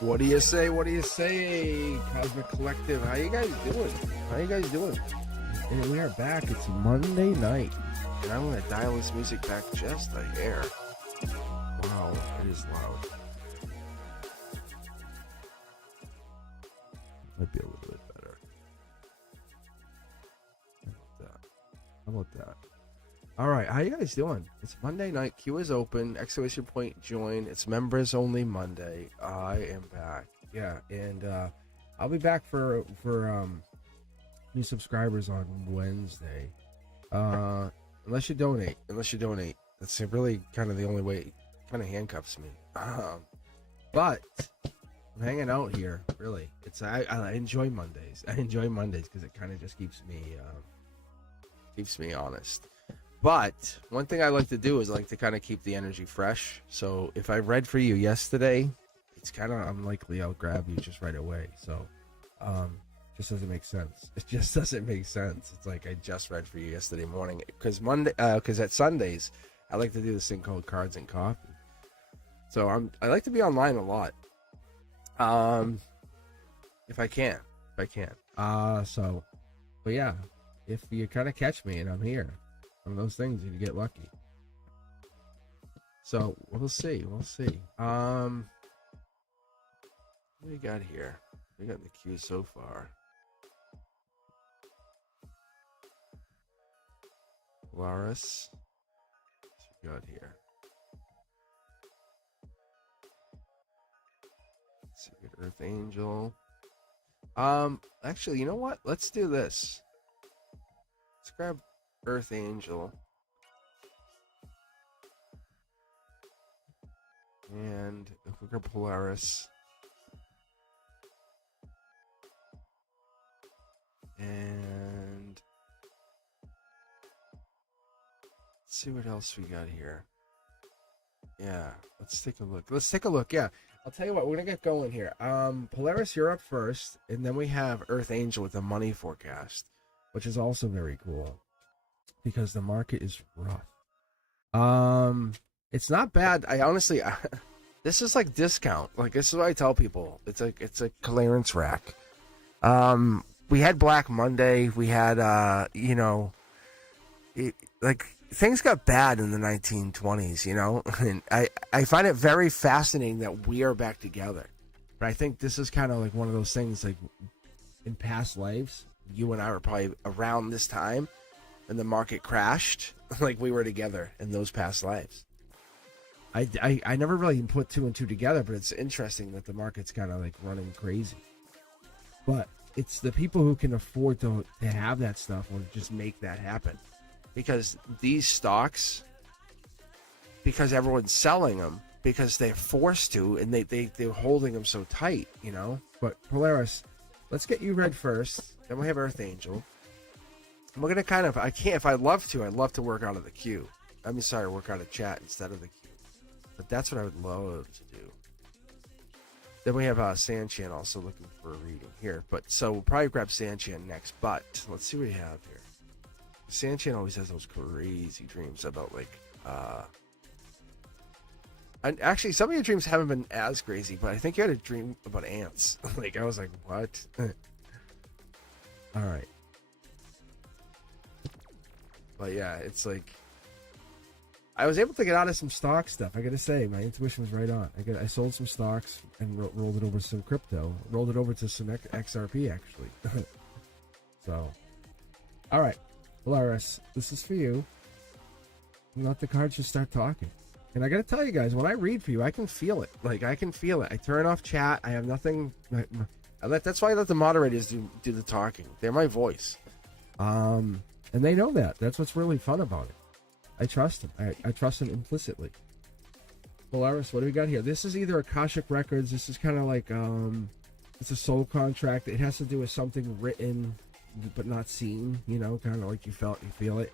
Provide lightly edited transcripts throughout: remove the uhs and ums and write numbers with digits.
What do you say? What do you say, Cosmic Collective? How you guys doing? How you guys doing? And we are back. It's Monday night, and I'm gonna dial this music back just a hair. Wow, it is loud. Might be a little bit better. How about that? All right, how you guys doing? It's Monday night. Queue is open. Exclamation point join. It's members only Monday. I am back. Yeah, and I'll be back for new subscribers on Wednesday. Unless you donate. That's really kind of the only way. It kind of handcuffs me. But I'm hanging out here. Really, I enjoy Mondays. I enjoy Mondays because it kind of just keeps me honest. But one thing I like to do is I like to kind of keep the energy fresh. So if I read for you yesterday, it's kind of unlikely I'll grab you just right away. So just doesn't make sense. It just doesn't make sense. It's like I just read for you yesterday morning because at Sundays I like to do this thing called Cards and Coffee. So I like to be online a lot. If I can. But yeah, if you kind of catch me and I'm here. One of those things, you get lucky. So we'll see. What do we got here? We got the queue so far. Laris. What's we got here? Let's see, we got Earth Angel. Actually, you know what? Let's do this. Let's grab Earth Angel. And if we grab Polaris. And let's see what else we got here. Yeah, let's take a look. Yeah, I'll tell you what, we're gonna get going here. Polaris, you're up first, and then we have Earth Angel with the money forecast, which is also very cool. Because the market is rough. It's not bad. I honestly, this is like discount. Like this is what I tell people. It's a clearance rack. We had Black Monday. We had things got bad in the 1920s. And I find it very fascinating that we are back together. But I think this is kind of like one of those things. Like in past lives, you and I were probably around this time. And the market crashed, like we were together in those past lives. I never really put two and two together, but it's interesting that the market's kind of like running crazy. But it's the people who can afford to have that stuff or just make that happen. Because these stocks, because everyone's selling them, because they're forced to, and they're holding them so tight, But Polaris, let's get you read first. Then we have Earth Angel. We're gonna I'd love to work out of the queue. Work out of chat instead of the queue. But that's what I would love to do. Then we have Sanchan also looking for a reading here. But so we'll probably grab Sanchan next. But let's see what we have here. Sanchan always has those crazy dreams about like. And actually, some of your dreams haven't been as crazy, but I think you had a dream about ants. Like I was like, what? All right. But yeah, it's like I was able to get out of some stock stuff. I gotta say, my intuition was right on. I sold some stocks and rolled it over to some crypto. Rolled it over to some XRP actually. So, all right, Polaris, this is for you. Let the cards just start talking. And I gotta tell you guys, when I read for you, I can feel it. Like I can feel it. I turn off chat. I have nothing. That's why I let the moderators do the talking. They're my voice. And they know that. That's what's really fun about it. I trust them. I trust them implicitly. Polaris, what do we got here? This is either Akashic Records. This is kind of like it's a soul contract. It has to do with something written but not seen. You know, kind of like you feel it.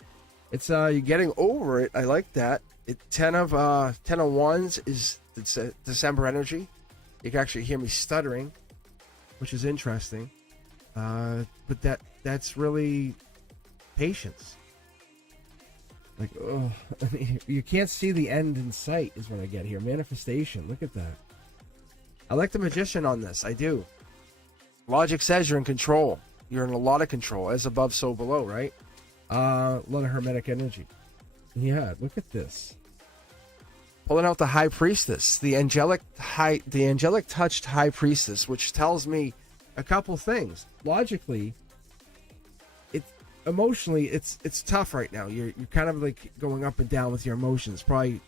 It's you're getting over it. I like that. 10 of wands is December energy. You can actually hear me stuttering, which is interesting. But that's really patience. Like, oh, I mean, you can't see the end in sight is what I get here. Manifestation. Look at that. I like the magician on this. I do. Logic says you're in control. You're in a lot of control. As above, so below, right? A lot of hermetic energy. Yeah, look at this. Pulling out the High Priestess, the angelic touched High Priestess, which tells me a couple things. Logically, emotionally, it's tough right now. You're kind of like going up and down with your emotions. Probably,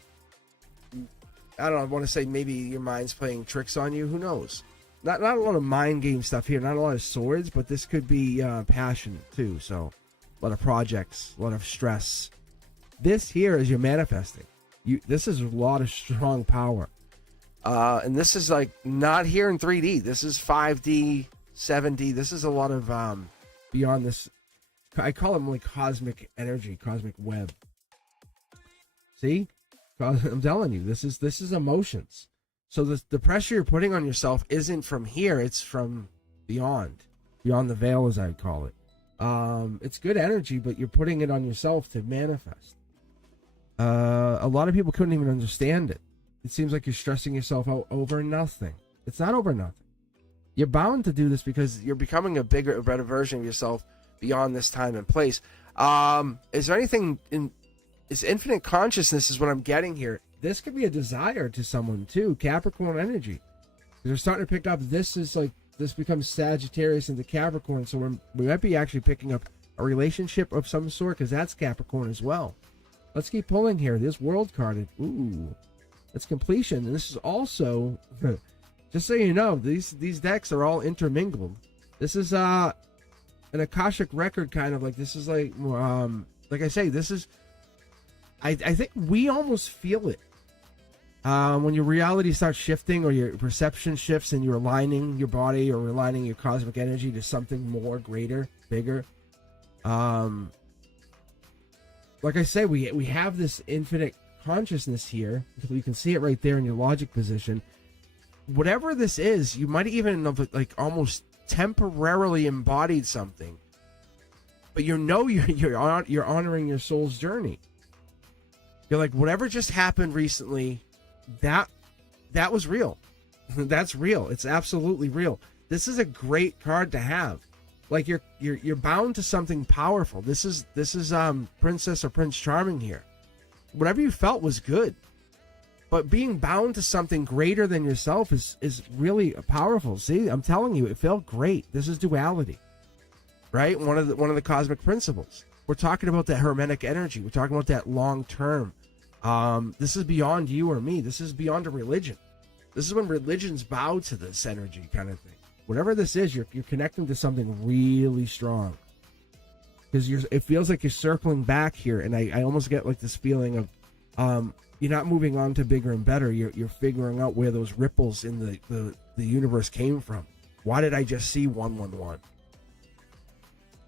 I don't know. I want to say maybe your mind's playing tricks on you. Who knows? Not a lot of mind game stuff here. Not a lot of swords, but this could be passion too. So, a lot of projects, a lot of stress. This here is you're manifesting. This is a lot of strong power. And this is like not here in 3D. This is 5D, 7D. This is a lot of beyond this. I call them like cosmic energy, cosmic web. See? I'm telling you, this is emotions. So the pressure you're putting on yourself isn't from here, it's from beyond the veil, as I call it. It's good energy, but you're putting it on yourself to manifest. A lot of people couldn't even understand it. It seems like you're stressing yourself out over nothing. It's not over nothing. You're bound to do this because you're becoming a better version of yourself beyond this time and place. Is there anything is infinite consciousness is what I'm getting here. This could be a desire to someone too. Capricorn energy. They're starting to pick up. This becomes Sagittarius into Capricorn. So we might be actually picking up a relationship of some sort because that's Capricorn as well. Let's keep pulling here. This world card. Ooh, that's completion. And this is also, just so you know, these decks are all intermingled. This is an Akashic record kind of like. This is like I say. This is. I think we almost feel it when your reality starts shifting or your perception shifts and you're aligning your body or aligning your cosmic energy to something more greater, bigger. Like I say, we have this infinite consciousness here. You can see it right there in your logic position. Whatever this is, you might even have like almost temporarily embodied something, but you're honoring your soul's journey. You're like, whatever just happened recently, that was real. That's real. It's absolutely real. This is a great card to have. Like you're bound to something powerful. This is Princess or Prince Charming here. Whatever you felt was good, but being bound to something greater than yourself is really powerful. See, I'm telling you, it felt great. This is duality, right? One of the cosmic principles. We're talking about that hermetic energy. We're talking about that long term. This is beyond you or me. This is beyond a religion. This is when religions bow to this energy kind of thing. Whatever this is, you're connecting to something really strong. Because it feels like you're circling back here, and I almost get like this feeling of you're not moving on to bigger and better. You're figuring out where those ripples in the universe came from. Why did I just see 111?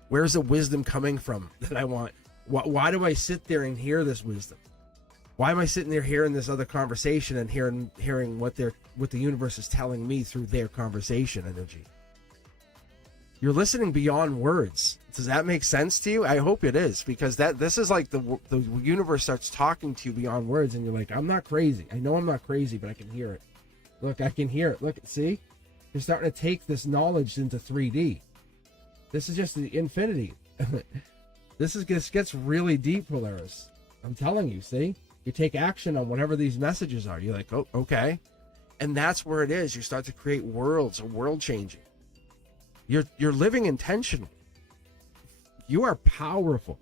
Where's the wisdom coming from that I want? Why do I sit there and hear this wisdom? Why am I sitting there hearing this other conversation and hearing what the universe is telling me through their conversation energy? You're listening beyond words. Does that make sense to you? I hope it is, because this is like the universe starts talking to you beyond words, and you're like, I'm not crazy. I know I'm not crazy, but I can hear it. Look, I can hear it. Look, see? You're starting to take this knowledge into 3D. This is just the infinity. This gets really deep, Polaris. I'm telling you, see? You take action on whatever these messages are. You're like, oh, okay. And that's where it is. You start to create worlds, or world changing. You're living intentionally. You are powerful.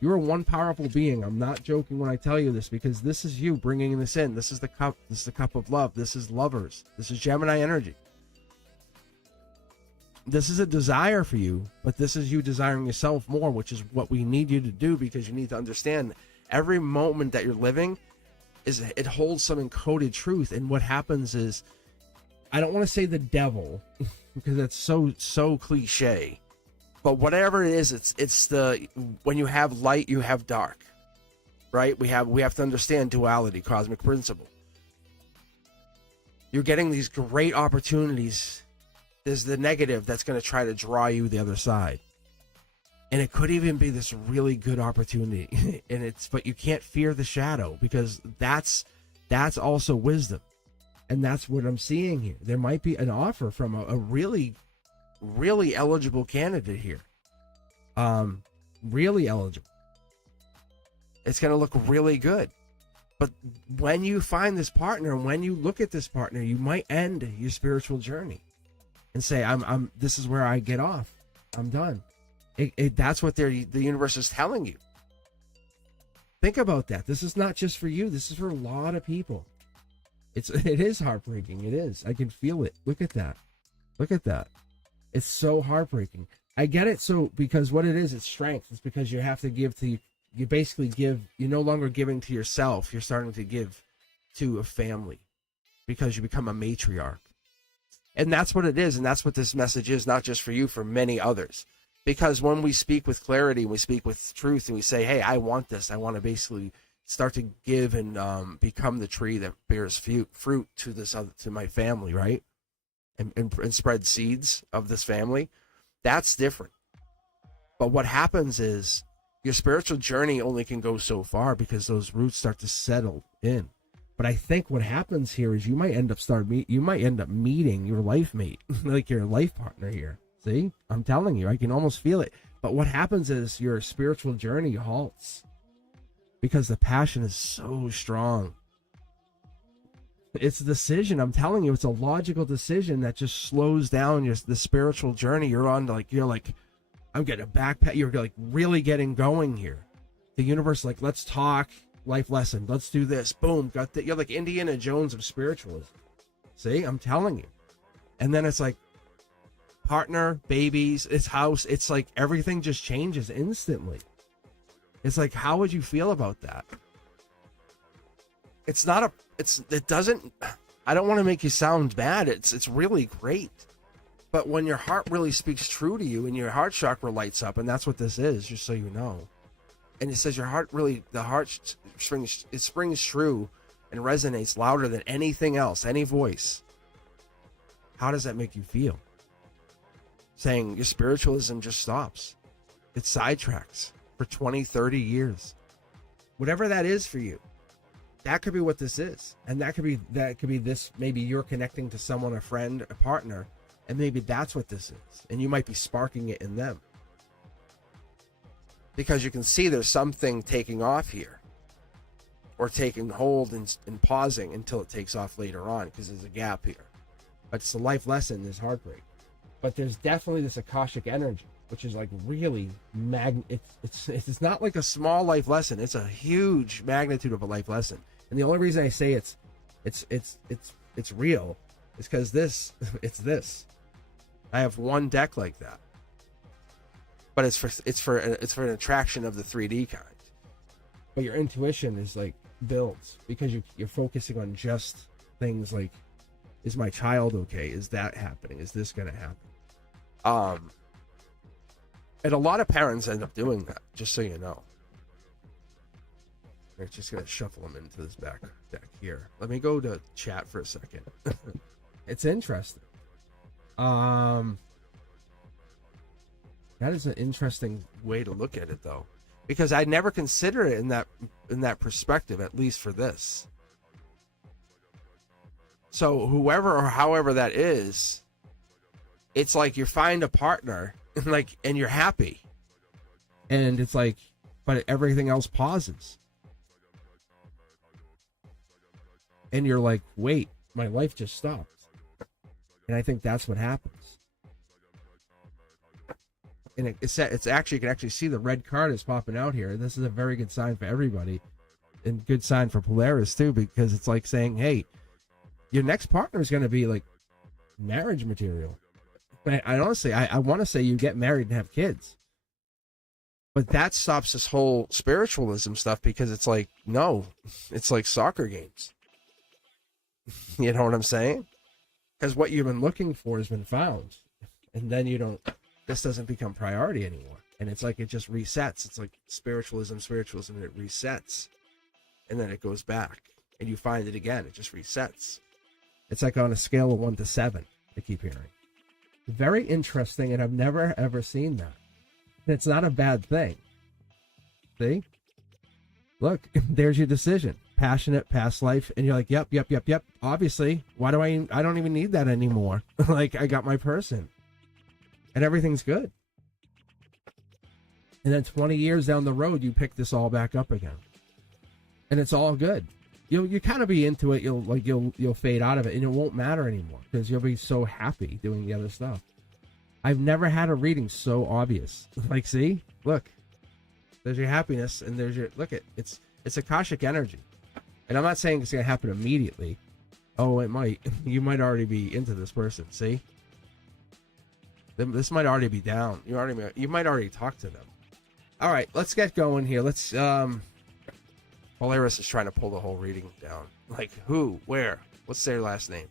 You are one powerful being. I'm not joking when I tell you this, because this is you bringing this in. This is the cup. This is the cup of love. This is lovers. This is Gemini energy. This is a desire for you, but this is you desiring yourself more, which is what we need you to do, because you need to understand every moment that you're living it holds some encoded truth. And what happens is, I don't want to say the devil because that's so cliche, but whatever it is, it's the, when you have light, you have dark, right? We have to understand duality, cosmic principle. You're getting these great opportunities. There's the negative that's going to try to draw you the other side. And it could even be this really good opportunity. But you can't fear the shadow, because that's also wisdom. And that's what I'm seeing here. There might be an offer from a really, really eligible candidate here. Really eligible. It's going to look really good. But when you find this partner, when you look at this partner, you might end your spiritual journey and say, this is where I get off. I'm done. That's what the universe is telling you. Think about that. This is not just for you. This is for a lot of people. It is heartbreaking. It is. I can feel it. Look at that. Look at that. It's so heartbreaking. I get it. So, because what it is, it's strength. It's because you have to give to, you basically give, you're no longer giving to yourself. You're starting to give to a family, because you become a matriarch. And that's what it is. And that's what this message is, not just for you, for many others. Because when we speak with clarity, we speak with truth, and we say, hey, I want this. I want to basically start to give and become the tree that bears fruit to my family, right? And spread seeds of this family. That's different. But what happens is your spiritual journey only can go so far, because those roots start to settle in. But I think what happens here is you might end up meeting your life mate, like your life partner here. See, I'm telling you, I can almost feel it. But what happens is your spiritual journey halts, because the passion is so strong. It's a decision. I'm telling you, it's a logical decision that just slows down the spiritual journey you're on. You're like, I'm getting a backpack. You're like really getting going here. The universe, like, let's talk life lesson. Let's do this. Boom. You're like Indiana Jones of spiritualism. See, I'm telling you. And then it's like, partner, babies, it's house. It's like everything just changes instantly. It's like, how would you feel about that? I don't want to make you sound bad. It's really great. But when your heart really speaks true to you and your heart chakra lights up, and that's what this is, just so you know. And it says the heart springs true and resonates louder than anything else, any voice. How does that make you feel? Saying your spiritualism just stops. It sidetracks for 20, 30 years. Whatever that is for you, that could be what this is. And that could be this, maybe you're connecting to someone, a friend, a partner, and maybe that's what this is. And you might be sparking it in them. Because you can see there's something taking off here, or taking hold and pausing until it takes off later on, because there's a gap here. But it's a life lesson, this heartbreak. But there's definitely this Akashic energy, which is like really it's not like a small life lesson. It's a huge magnitude of a life lesson. And the only reason I say it's real is because it's this. I have one deck like that. But it's for an attraction of the 3D kind. But your intuition is like builds, because you're focusing on just things like, is my child okay? Is that happening? Is this going to happen? And a lot of parents end up doing that, just so you know. I'm just gonna shuffle them into this back deck here. Let me go to chat for a second. It's interesting. That is an interesting way to look at it, though, because I never consider it in that perspective, at least for this. So whoever or however that is, it's like you find a partner, and you're happy, and it's like, but everything else pauses, and you're like, wait, my life just stopped. And I think that's what happens. And it's actually, you can actually see the red card is popping out here. This is a very good sign for everybody, and good sign for Polaris too, because it's like saying, hey, your next partner is going to be like marriage material. But I honestly, I want to say you get married and have kids. But that stops this whole spiritualism stuff, because it's like, no, it's like soccer games. You know what I'm saying? Because what you've been looking for has been found. And then this doesn't become priority anymore. And it's like, it just resets. It's like spiritualism, and it resets. And then it goes back. And you find it again. It just resets. It's like on a scale of 1 to 7, I keep hearing. Very interesting, and I've never, ever seen that. It's not a bad thing. See? Look, there's your decision. Passionate, past life, and you're like, yep. Obviously, why do I don't even need that anymore. Like, I got my person. And everything's good. And then 20 years down the road, you pick this all back up again. And it's all good. You kind of be into it, you'll fade out of it, and it won't matter anymore, because you'll be so happy doing the other stuff. I've never had a reading so obvious. Like, see? Look. There's your happiness, and there's your, look, it's Akashic energy. And I'm not saying it's going to happen immediately. Oh, it might. You might already be into this person, see? This might already be down. You might already talk to them. All right, let's get going here. Let's, Polaris is trying to pull the whole reading down. Like, who? Where? What's their last name?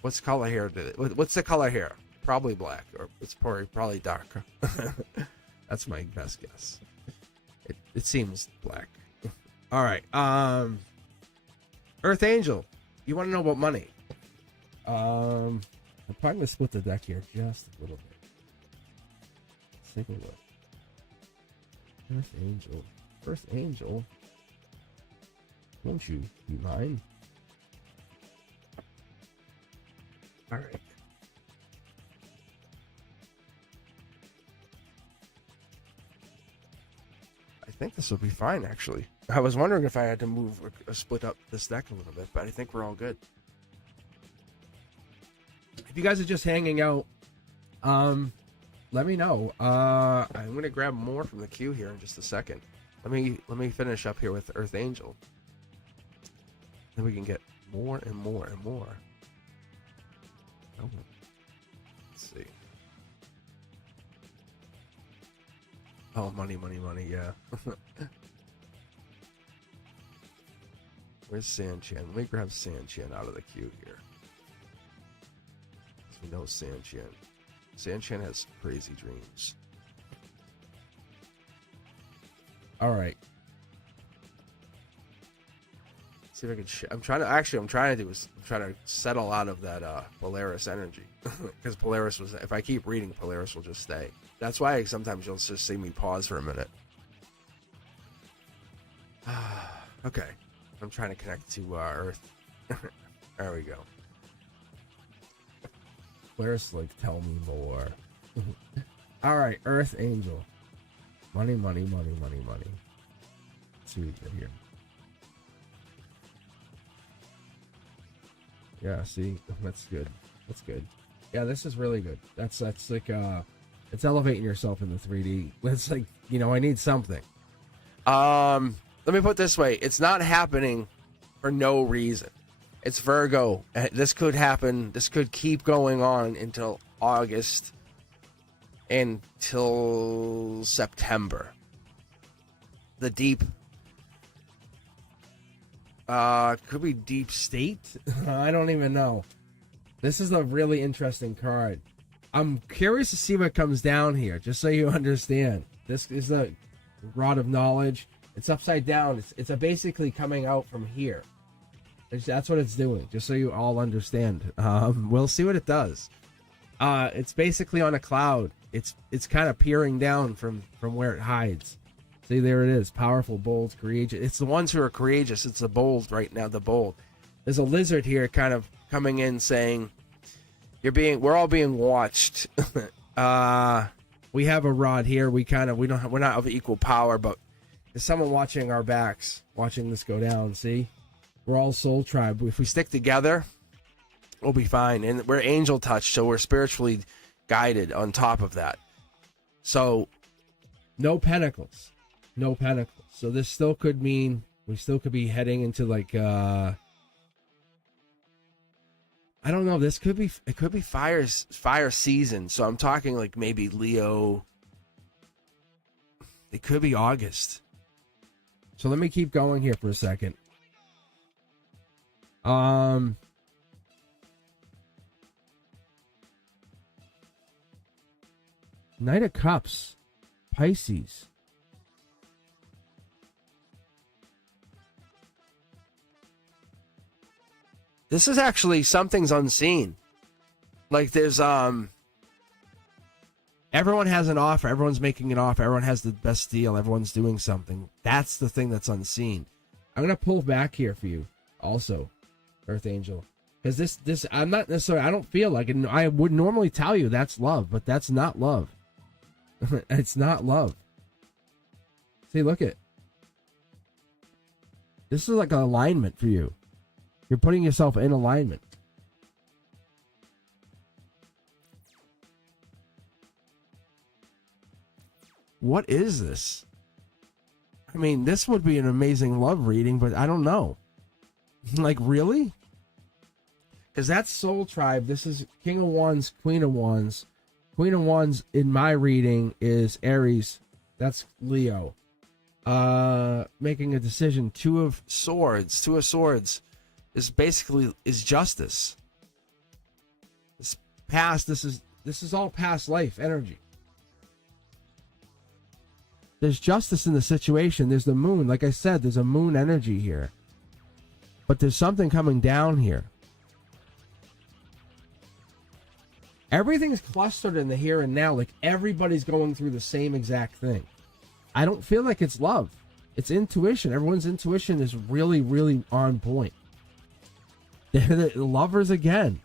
What's color hair? What's the color hair? Probably black, or it's probably dark. That's my best guess. It seems black. All right. Earth Angel, you want to know about money? I'm probably going to split the deck here just a little bit. Let's take a look. Earth Angel. Won't you be mine? All right. I think this will be fine, actually. I was wondering if I had to move or split up this deck a little bit, but I think we're all good. If you guys are just hanging out, let me know. I'm gonna grab more from the queue here in just a second. Let me finish up here with Earth Angel. Then we can get more and more and more. Oh, let's see. Oh, money, yeah. Where's Sanchan? Let me grab Sanchan out of the queue here. We know Sanchan. Sanchan has crazy dreams. All right. See if I can. I'm trying to settle out of that Polaris energy, because Polaris was. If I keep reading, Polaris will just stay. That's why sometimes you'll just see me pause for a minute. Okay, I'm trying to connect to Earth. There we go. Polaris, like, tell me more. All right, Earth Angel. Money. Let's see what we get here. Yeah, see, that's good. Yeah, this is really good. That's like it's elevating yourself in the 3D. It's like, I need something. Let me put it this way: it's not happening for no reason. It's Virgo. This could happen. This could keep going on until August, until September. The deep. Could be deep state. I don't even know. This is a really interesting card. I'm curious to see what comes down here, just so you understand. This is the rod of knowledge. It's upside down. It's basically coming out from here. That's what it's doing, just so you all understand. We'll see what it does. It's basically on a cloud. It's kind of peering down from where it hides. See, there it is. Powerful, bold, courageous. It's the ones who are courageous. It's the bold right now, the bold. There's a lizard here kind of coming in saying, we're all being watched. We have a rod here. We're not of equal power, but there's someone watching our backs, watching this go down. See, we're all soul tribe. If we stick together, we'll be fine. And we're angel touched, so we're spiritually guided on top of that. So no pentacles. So this still could mean we still could be heading into like I don't know. It could be fire season. So I'm talking like maybe Leo. It could be August. So let me keep going here for a second. Knight of Cups, Pisces. This is actually something's unseen. Like there's everyone has an offer, everyone's making an offer, everyone has the best deal, everyone's doing something. That's the thing that's unseen. I'm gonna pull back here for you also, Earth Angel. Because this I'm not necessarily, I don't feel like it. I would normally tell you that's love, but that's not love. It's not love. See, look at this is like an alignment for you. You're putting yourself in alignment. What is this? I mean, this would be an amazing love reading, but I don't know. Like, really? Because that's Soul Tribe. This is King of Wands, Queen of Wands. Queen of Wands in my reading is Aries. That's Leo. Making a decision. Two of Swords is basically justice. This past, this is all past life energy. There's justice in the situation. There's the moon. Like I said, there's a moon energy here. But there's something coming down here. Everything's clustered in the here and now. Like everybody's going through the same exact thing. I don't feel like it's love. It's intuition. Everyone's intuition is really, really on point. They're the lovers again.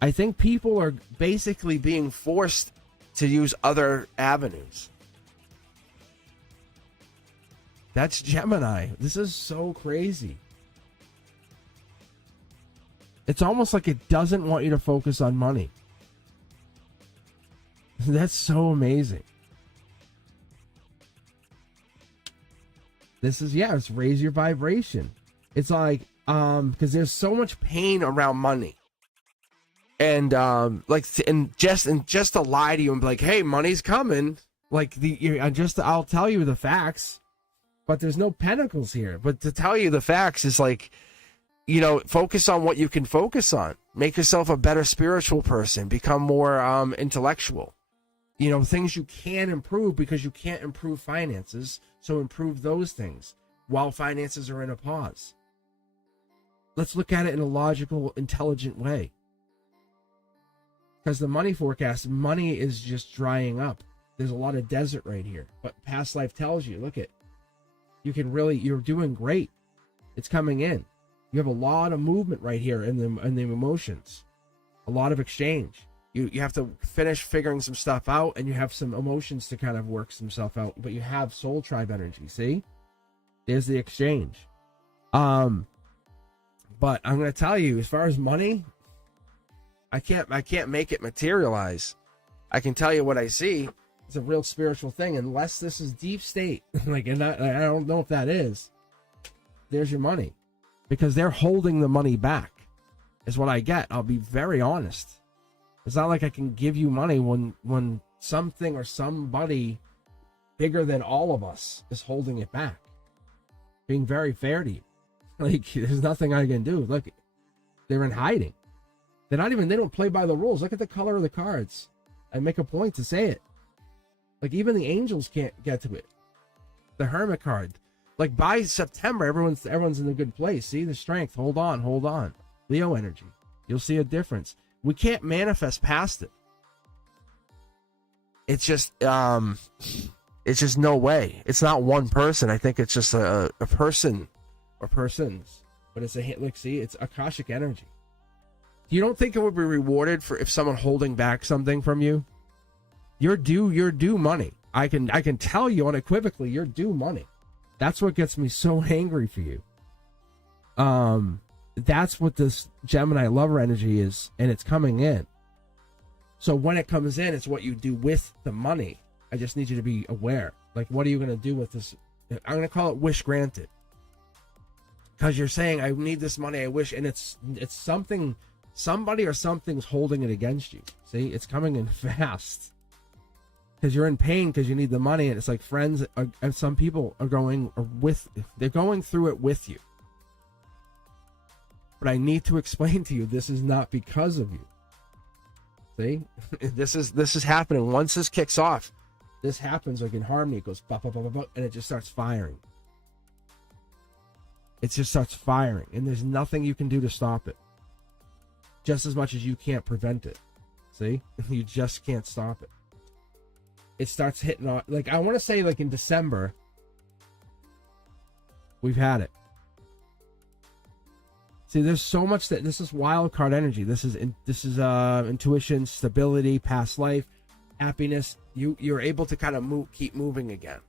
I think people are basically being forced to use other avenues. That's Gemini. This is so crazy. It's almost like it doesn't want you to focus on money. That's so amazing. This is, it's raise your vibration. It's like, because there's so much pain around money. And just to lie to you and be like, hey, money's coming. Like I'll tell you the facts. But there's no pentacles here. But to tell you the facts is like, focus on what you can focus on. Make yourself a better spiritual person. Become more intellectual. Things you can improve because you can't improve finances. So improve those things while finances are in a pause. Let's look at it in a logical, intelligent way. Because the money forecast, money is just drying up. There's a lot of desert right here. But past life tells you, look at, you're doing great. It's coming in. You have a lot of movement right here in the emotions. A lot of exchange. You have to finish figuring some stuff out, and you have some emotions to kind of work some stuff out. But you have Soul Tribe energy. See? There's the exchange. But I'm going to tell you, as far as money, I can't make it materialize. I can tell you what I see. It's a real spiritual thing, unless this is deep state. I don't know if that is. There's your money. Because they're holding the money back, is what I get. I'll be very honest. It's not like I can give you money when something or somebody bigger than all of us is holding it back. Being very fair to you. Like, there's nothing I can do. Look, they're in hiding. They don't play by the rules. Look at the color of the cards. I make a point to say it. Like, even the angels can't get to it. The Hermit card. Like by September, everyone's in a good place. See the strength. Hold on. Leo energy. You'll see a difference. We can't manifest past it. It's just no way. It's not one person. I think it's just a person or persons. But it's a hit. Look, see, it's Akashic energy. You don't think it would be rewarded for if someone holding back something from you? You're due money. I can tell you unequivocally, you're due money. That's what gets me so angry for you. That's what this Gemini lover energy is, and it's coming in. So when it comes in, it's what you do with the money. I just need you to be aware. Like, what are you going to do with this? I'm going to call it wish granted. Because you're saying, I need this money, I wish, and it's something, somebody or something's holding it against you. See, it's coming in fast. Because you're in pain because you need the money, and it's like friends, and some people are going through it with you. But I need to explain to you, this is not because of you. See, this is happening. Once this kicks off, this happens like in harmony. It goes bop, bop, bop, bop, bop, and it just starts firing. It just starts firing, and there's nothing you can do to stop it. Just as much as you can't prevent it. See, you just can't stop it. It starts hitting on, like, I want to say, like in December, we've had it. See, there's so much that this is wild card energy. This is intuition, stability, past life, happiness. You're able to kind of keep moving again.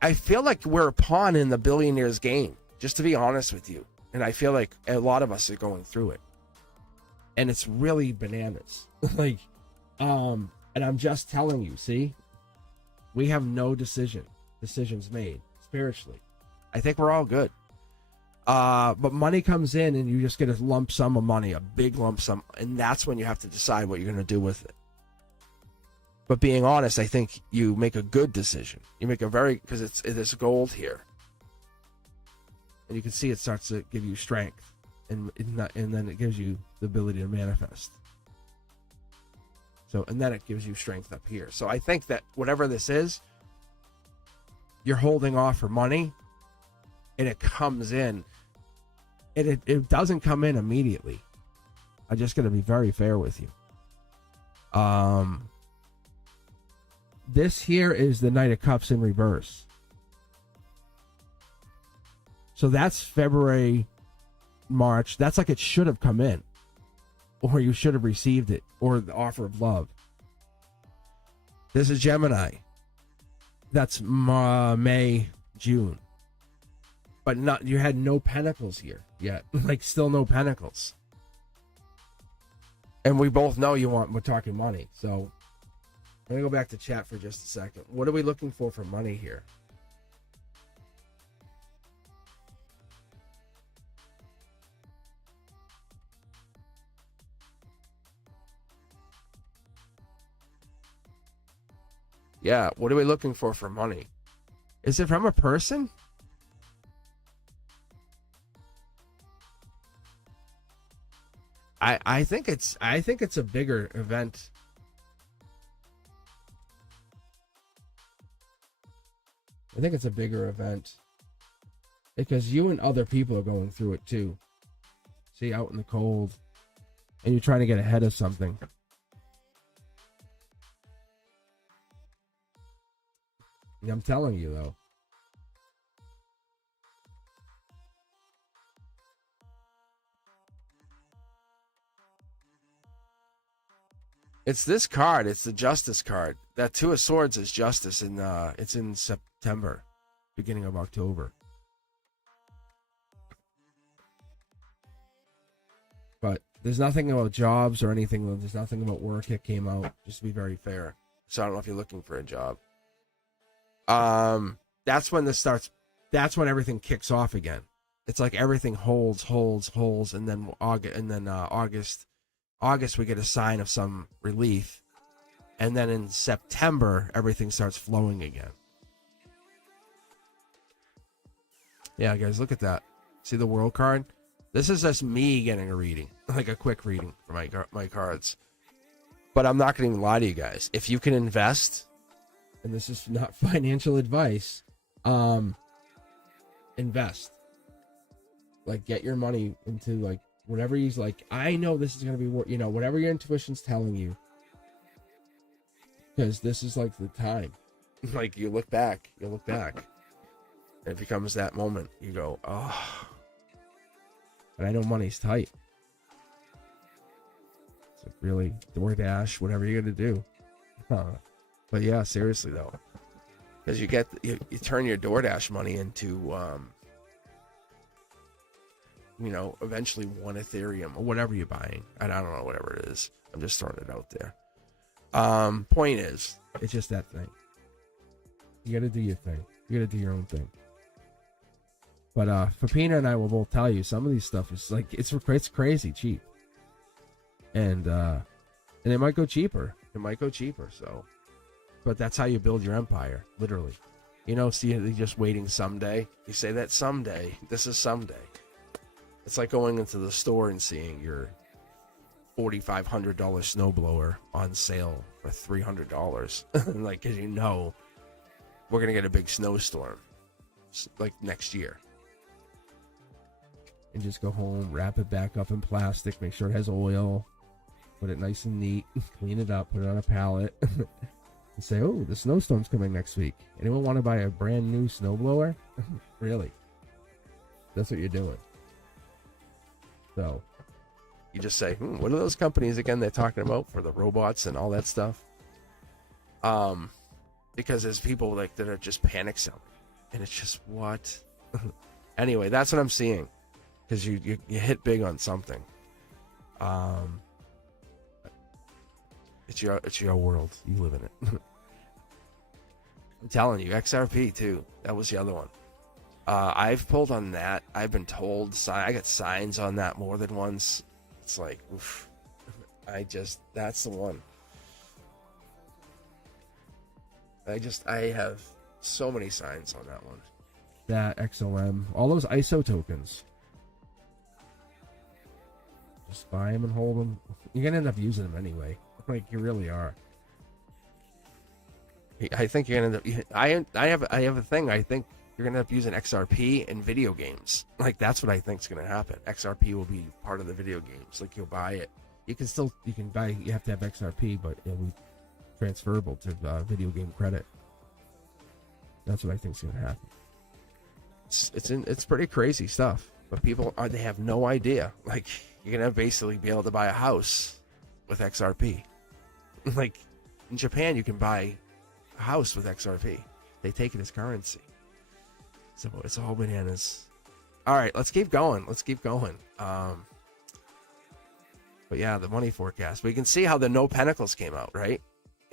I feel like we're a pawn in the billionaire's game, just to be honest with you. And I feel like a lot of us are going through it, and it's really bananas. And I'm just telling you. See, we have no decisions made spiritually. I think we're all good. But money comes in and you just get a lump sum of money, a big lump sum, and that's when you have to decide what you're going to do with it. But being honest, I think you make a good decision. You make a because there's gold here, and you can see it starts to give you strength, and then it gives you the ability to manifest. So, and then it gives you strength up here. So I think that whatever this is, you're holding off for money, and it comes in. And it doesn't come in immediately. I'm just going to be very fair with you. This here is the Knight of Cups in reverse. So that's February, March. That's like it should have come in. Or you should have received it. Or the offer of love. This is Gemini. That's May, June. But you had no pentacles here yet. Like, still no pentacles. And we both know we're talking money. So I'm going to go back to chat for just a second. What are we looking for money here? Yeah, what are we looking for money? Is it from a person? I think it's a bigger event. I think it's a bigger event because you and other people are going through it too. See, out in the cold, and you're trying to get ahead of something. I'm telling you though. It's this card. It's the Justice card. That Two of Swords is justice, and it's in September, beginning of October. But there's nothing about jobs or anything. There's nothing about work that came out. Just to be very fair. So I don't know if you're looking for a job. That's when this starts. That's when everything kicks off again. It's like everything holds, and then August we get a sign of some relief, and then in September everything starts flowing again. Yeah, guys, look at that. See the World card? This is just me getting a reading, like a quick reading for my cards. But I'm not going to even lie to you guys. If you can invest, and this is not financial advice, Invest. Like, get your money into, like, whatever you like. I know this is going to be, whatever your intuition's telling you. Because this is, like, the time. Like, you look back. And it becomes that moment. You go, oh. And I know money's tight. It's like, really, DoorDash, whatever you're going to do. But yeah, seriously, though. Because you turn your DoorDash money into, eventually 1 Ethereum or whatever you're buying. I don't know, whatever it is. I'm just throwing it out there. Point is, it's just that thing. You gotta do your thing. You gotta do your own thing. But Fapina and I will both tell you, some of these stuff is like, it's crazy cheap. And it might go cheaper. So, but that's how you build your empire, literally. See, you're just waiting someday. You say that someday. This is someday. It's like going into the store and seeing your $4,500 snowblower on sale for $300. Like, because we're going to get a big snowstorm, like, next year. And just go home, wrap it back up in plastic, make sure it has oil, put it nice and neat, clean it up, put it on a pallet, and say, oh, the snowstorm's coming next week. Anyone want to buy a brand new snowblower? Really? That's what you're doing. So, you just say, what are those companies again they're talking about for the robots and all that stuff? Because there's people like that are just panic selling. And it's just, what? Anyway, that's what I'm seeing. Because you hit big on something. It's your world. You live in it. I'm telling you, XRP too. That was the other one. I've pulled on that. I've been told. I got signs on that more than once. It's like, oof. That's the one. I have so many signs on that one. That XLM, all those ISO tokens. Just buy them and hold them. You're gonna end up using them anyway. Like, you really are. I think you're gonna end up. I have a thing. I think you're gonna end up using XRP in video games. Like, that's what I think is gonna happen. XRP will be part of the video games. Like, you'll buy it. You can buy. You have to have XRP, but it'll be transferable to video game credit. That's what I think is gonna happen. It's pretty crazy stuff. But people they have no idea. Like, you're gonna basically be able to buy a house with XRP. Like, in Japan, you can buy a house with XRP. They take it as currency. So it's all bananas. All right, let's keep going. But yeah, the money forecast. We can see how the No Pentacles came out, right?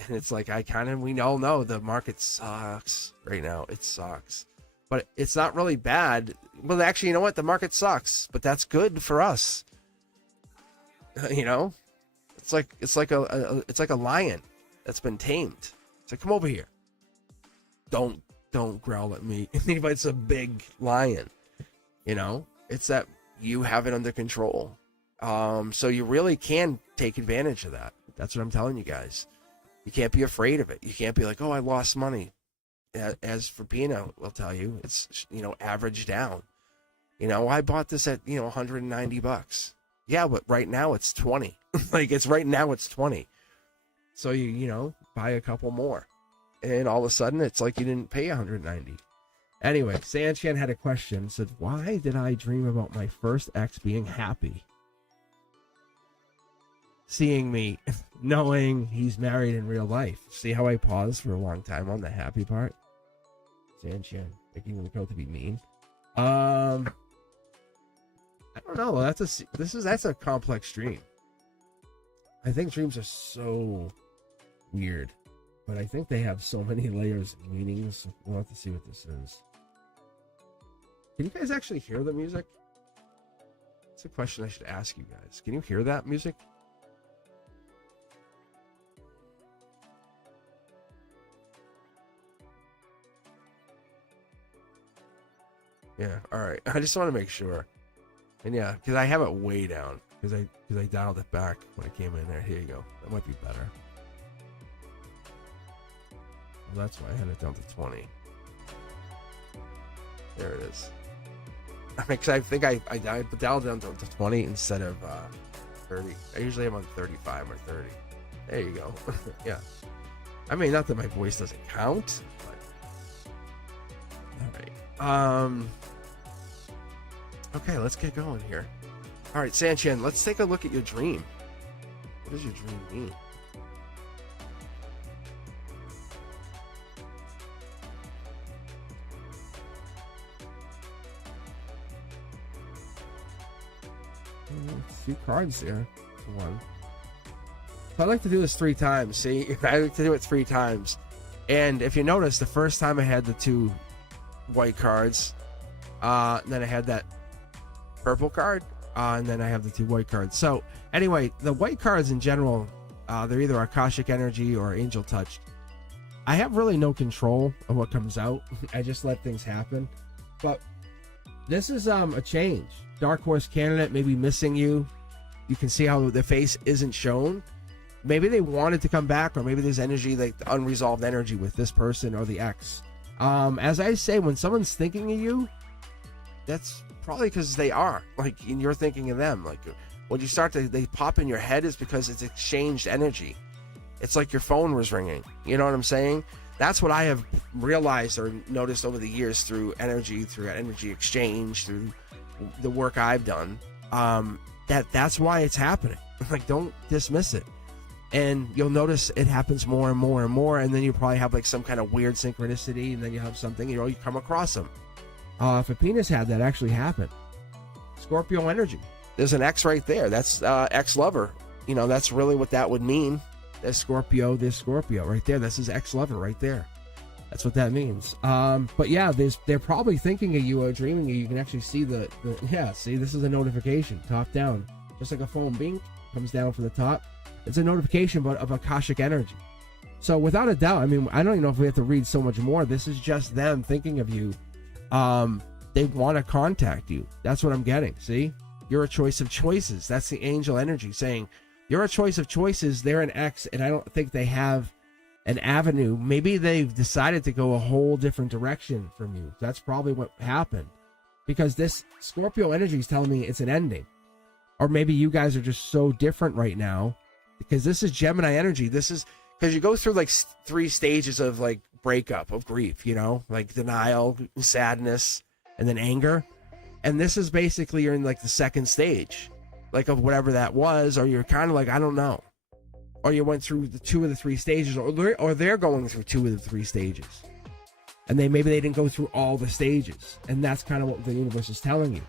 And it's like, we all know the market sucks right now. It sucks. But it's not really bad. Well, actually, you know what? The market sucks, but that's good for us. It's like a lion that's been tamed. It's like, come over here. Don't growl at me. But it's a big lion. It's that you have it under control. So you really can take advantage of that. That's what I'm telling you guys. You can't be afraid of it. You can't be like, oh, I lost money. As for Pino will tell you, it's, average down. I bought this at, $190. Yeah, but right now it's 20. Like, right now it's 20. So you buy a couple more. And all of a sudden it's like you didn't pay 190. Anyway, Sanchan had a question, said, why did I dream about my first ex being happy? Seeing me, knowing he's married in real life. See how I paused for a long time on the happy part? Sanchan, making the code to be mean. I don't know. That's a complex dream. I think dreams are so weird, but I think they have so many layers and meanings. We'll have to see what this is. Can you guys actually hear the music? It's a question I should ask you guys. Can you hear that music? Yeah, all right. I just want to make sure. And yeah, because I have it way down. Because I dialed it back when I came in there. Here you go. That might be better. Well, that's why I had it down to 20. There it is. Because I think I dialed down to 20 instead of 30. I usually am on 35 or 30. There you go. Yeah. I mean, not that my voice doesn't count, but all right. Okay, let's get going here. All right, Sanchin, let's take a look at your dream. What does your dream mean? A few cards there. One. So I like to do this 3 times. See, I like to do it 3 times. And if you notice, the first time I had the 2 white cards, then I had that purple card, and then I have the 2 white cards. So anyway, the white cards in general, they're either Akashic Energy or Angel Touched. I have really no control of what comes out. I just let things happen. But this is a change. Dark Horse candidate maybe missing you. You can see how the face isn't shown. Maybe they wanted to come back, or maybe there's energy, like the unresolved energy with this person or the ex. As I say, when someone's thinking of you, that's probably because they are, like, and you're thinking of them. Like, when you start to, they pop in your head, is because it's exchanged energy. It's like your phone was ringing. You know what I'm saying? That's what I have realized or noticed over the years through energy exchange, through the work I've done. That's why it's happening. Like, don't dismiss it. And you'll notice it happens more and more and more, and then you probably have like some kind of weird synchronicity, and then you have something, you come across them. If a penis had that actually happen, Scorpio energy. There's an X right there. That's ex-lover. That's really what that would mean. There's Scorpio right there. This is ex-lover right there. That's what that means. But yeah, they're probably thinking of you or dreaming of you. You can actually see see, this is a notification, top down. Just like a phone bing, comes down from the top. It's a notification, but of Akashic energy. So without a doubt, I mean, I don't even know if we have to read so much more. This is just them thinking of you. They want to contact you. That's what I'm getting. See? You're a choice of choices. That's the angel energy saying, you're a choice of choices. They're an X, and I don't think they have an avenue. Maybe they've decided to go a whole different direction from you. That's probably what happened. Because this Scorpio energy is telling me it's an ending. Or maybe you guys are just so different right now. Because this is Gemini energy. This is because you go through like 3 stages of like breakup, of grief, like denial, sadness, and then anger. And this is basically, you're in like the 2nd stage, like of whatever that was, or you're kind of like, I don't know. Or you went through the 2 of the 3 stages, or they're going through 2 of the 3 stages. And maybe they didn't go through all the stages. And that's kind of what the universe is telling you.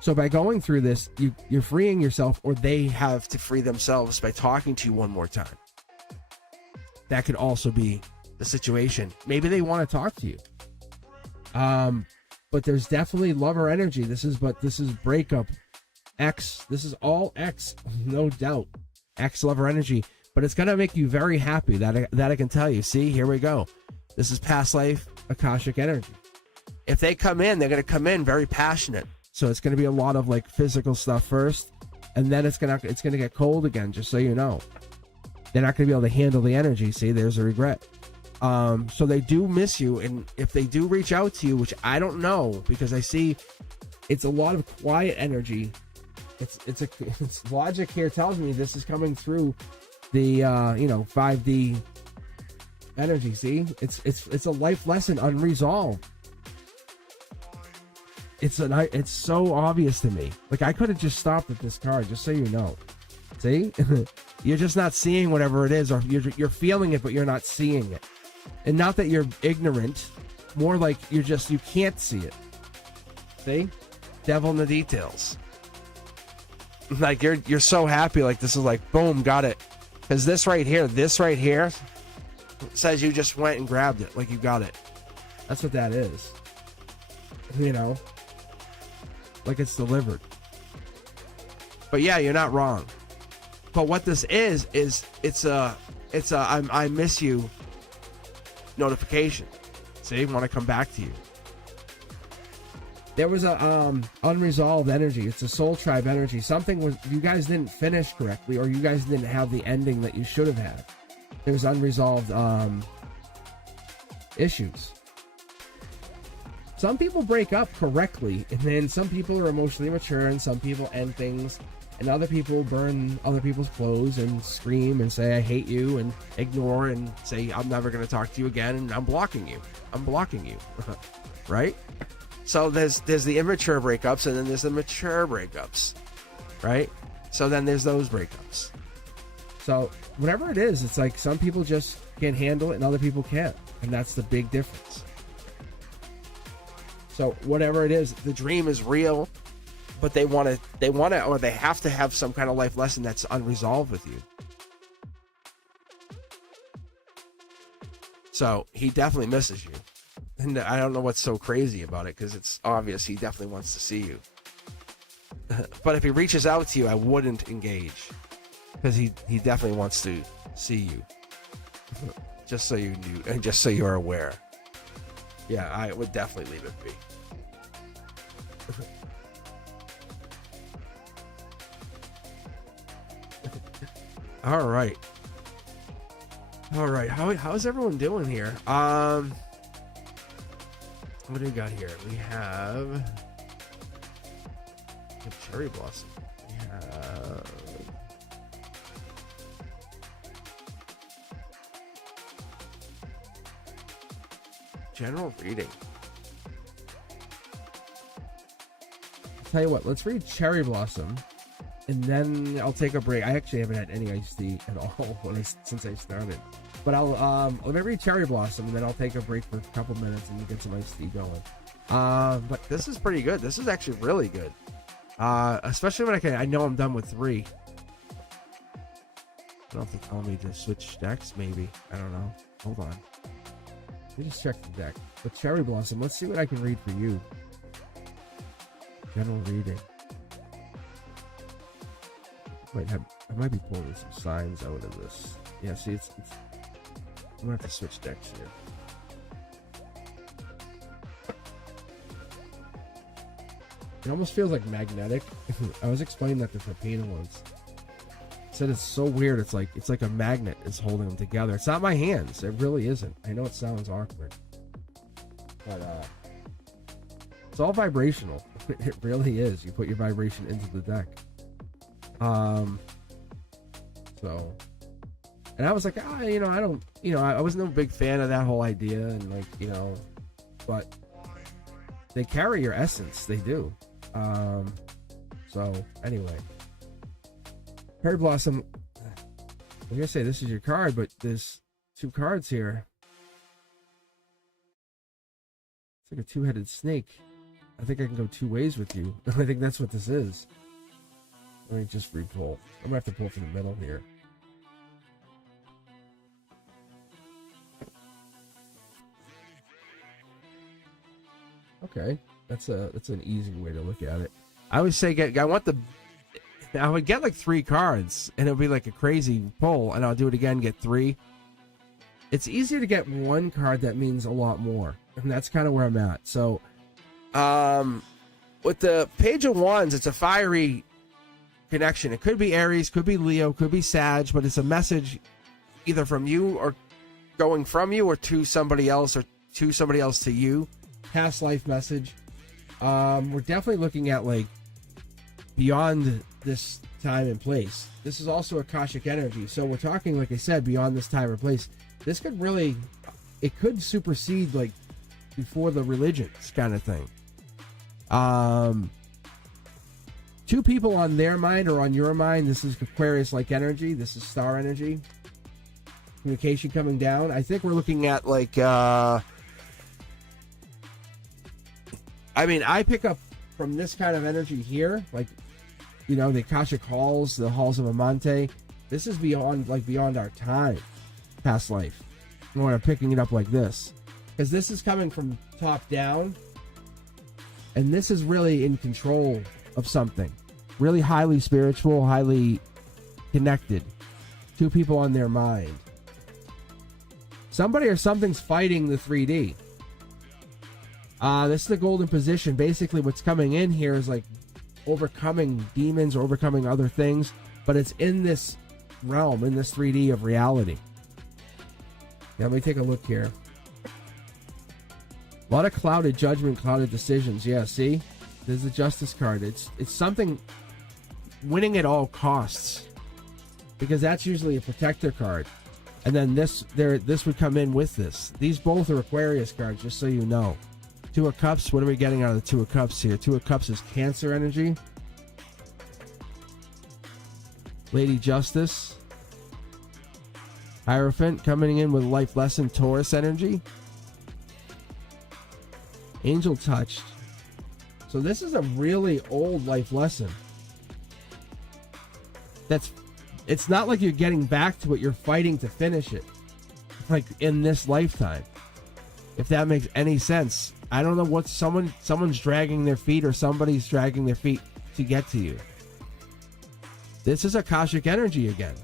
So by going through this, you're freeing yourself, or they have to free themselves by talking to you one more time. That could also be the situation. Maybe they want to talk to you. But there's definitely lover energy. This is breakup. X. This is all X, no doubt. X lover energy. But it's gonna make you very happy. That I can tell you. See, here we go. This is past life Akashic energy. If they come in, they're gonna come in very passionate. So it's going to be a lot of like physical stuff first, and then it's going to get cold again, just so you know. They're not going to be able to handle the energy. See, there's a regret. So they do miss you, and if they do reach out to you, which I don't know, because I see it's a lot of quiet energy. It's logic here tells me this is coming through the 5D energy. See, it's a life lesson unresolved. It's so obvious to me. Like, I could have just stopped at this card, just so you know. See? You're just not seeing whatever it is, or you're feeling it, but you're not seeing it. And not that you're ignorant, more like you can't see it. See? Devil in the details. Like, you're so happy, like this is like, boom, got it. Because this right here says you just went and grabbed it, like you got it. That's what that is. Like it's delivered. But yeah, you're not wrong. But what this is it's a I miss you notification. See, want to come back to you. There was a unresolved energy. It's a soul tribe energy. Something was, you guys didn't finish correctly, or you guys didn't have the ending that you should have had. There's unresolved issues. some people break up correctly, and then some people are emotionally mature, and some people end things, and other people burn other people's clothes and scream and say I hate you and ignore and say I'm never going to talk to you again and I'm blocking you. Right? So there's the immature breakups, and then there's the mature breakups, right? So then there's those breakups. So whatever it is, it's like some people just can handle it and other people can't, and that's the big difference. So whatever it is, the dream is real, but they want to, or they have to have some kind of life lesson that's unresolved with you. So he definitely misses you. And I don't know what's so crazy about it, because it's obvious he definitely wants to see you. But if he reaches out to you, I wouldn't engage, because he definitely wants to see you. Just so you knew, and just so you're aware. Yeah, I would definitely leave it be. All right. How's everyone doing here? What do we got here? We have cherry blossom. We have general reading. I'll tell you what, let's read cherry blossom, and then I'll take a break. I actually haven't had any iced tea at all since I started. But let me read cherry blossom, and then I'll take a break for a couple minutes and get some iced tea going. But this is pretty good. This is actually really good. Especially when I know I'm done with 3. I don't know if they're telling me to switch decks, maybe. I don't know. Hold on. Let me just check the deck. But cherry blossom, let's see what I can read for you. General reading. I might be pulling some signs out of this. Yeah, see, it's I'm gonna have to switch decks here. It almost feels like magnetic. I was explaining that to Pepino once. Said it's so weird. It's like a magnet is holding them together. It's not my hands. It really isn't. I know it sounds awkward, but it's all vibrational. It really is. You put your vibration into the deck. So, and I was like, I don't, I was no big fan of that whole idea, and but they carry your essence. They do. So anyway, Cherry Blossom, I'm gonna say this is your card, but there's 2 cards here. It's like a 2-headed snake. I think I can go 2 ways with you. I think that's what this is. Let me just re-pull. I'm gonna have to pull from the middle here. Okay, that's an easy way to look at it. I would say I would get like 3 cards, and it would be like a crazy pull, and I'll do it again, get 3. It's easier to get 1 card that means a lot more, and that's kind of where I'm at. So, with the Page of Wands, it's a fiery connection. It could be Aries, could be Leo, could be Sag, but it's a message either from you or going from you or to somebody else or to somebody else to you. Past life message. We're definitely looking at like beyond this time and place. This is also Akashic energy. So we're talking, like I said, beyond this time or place. This could really, it could supersede like before the religions kind of thing. 2 people on their mind or on your mind. This is Aquarius-like energy. This is star energy. Communication coming down. I think we're looking at like, I pick up from this kind of energy here, like, the Akashic halls, the halls of Amante. This is beyond our time, past life. When I'm picking it up like this, because this is coming from top down, and this is really in control of something, really highly spiritual, highly connected. 2 people on their mind. Somebody or something's fighting the 3D. This is the golden position. Basically, what's coming in here is like overcoming demons or overcoming other things, but it's in this realm, in this 3D of reality. Now, let me take a look here. A lot of clouded judgment, clouded decisions. Yeah, see? There's the Justice card. It's something winning at all costs. Because that's usually a protector card. And then this would come in with this. These both are Aquarius cards, just so you know. Two of Cups, what are we getting out of the Two of Cups here? Two of Cups is Cancer energy. Lady Justice. Hierophant coming in with Life Lesson, Taurus energy. Angel Touched. So this is a really old life lesson. It's not like you're getting back to it, you're fighting to finish it. Like in this lifetime. If that makes any sense. I don't know what someone's dragging their feet or somebody's dragging their feet to get to you. This is Akashic energy again.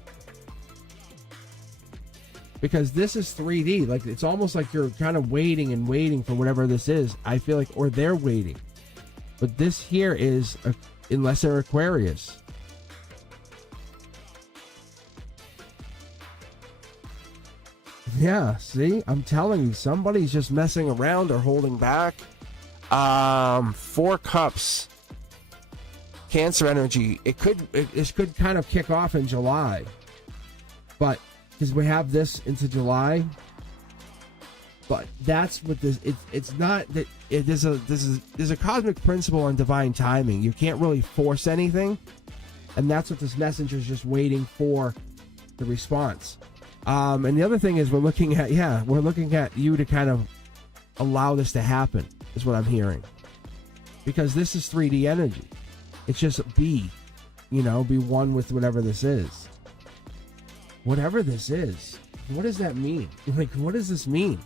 Because this is 3D. Like it's almost like you're kind of waiting and waiting for whatever this is. I feel like, or they're waiting. But this here is, unless they're Aquarius. Yeah, see? I'm telling you, somebody's just messing around or holding back. 4 Cups. Cancer energy. It could kind of kick off in July. But, because we have this into July. But that's what this, it's not that, there's a cosmic principle on divine timing. You can't really force anything. And that's what this messenger is just waiting for the response. And the other thing is we're looking at you to kind of allow this to happen, is what I'm hearing. Because this is 3D energy. It's just be one with whatever this is. Whatever this is. What does that mean? Like, what does this mean?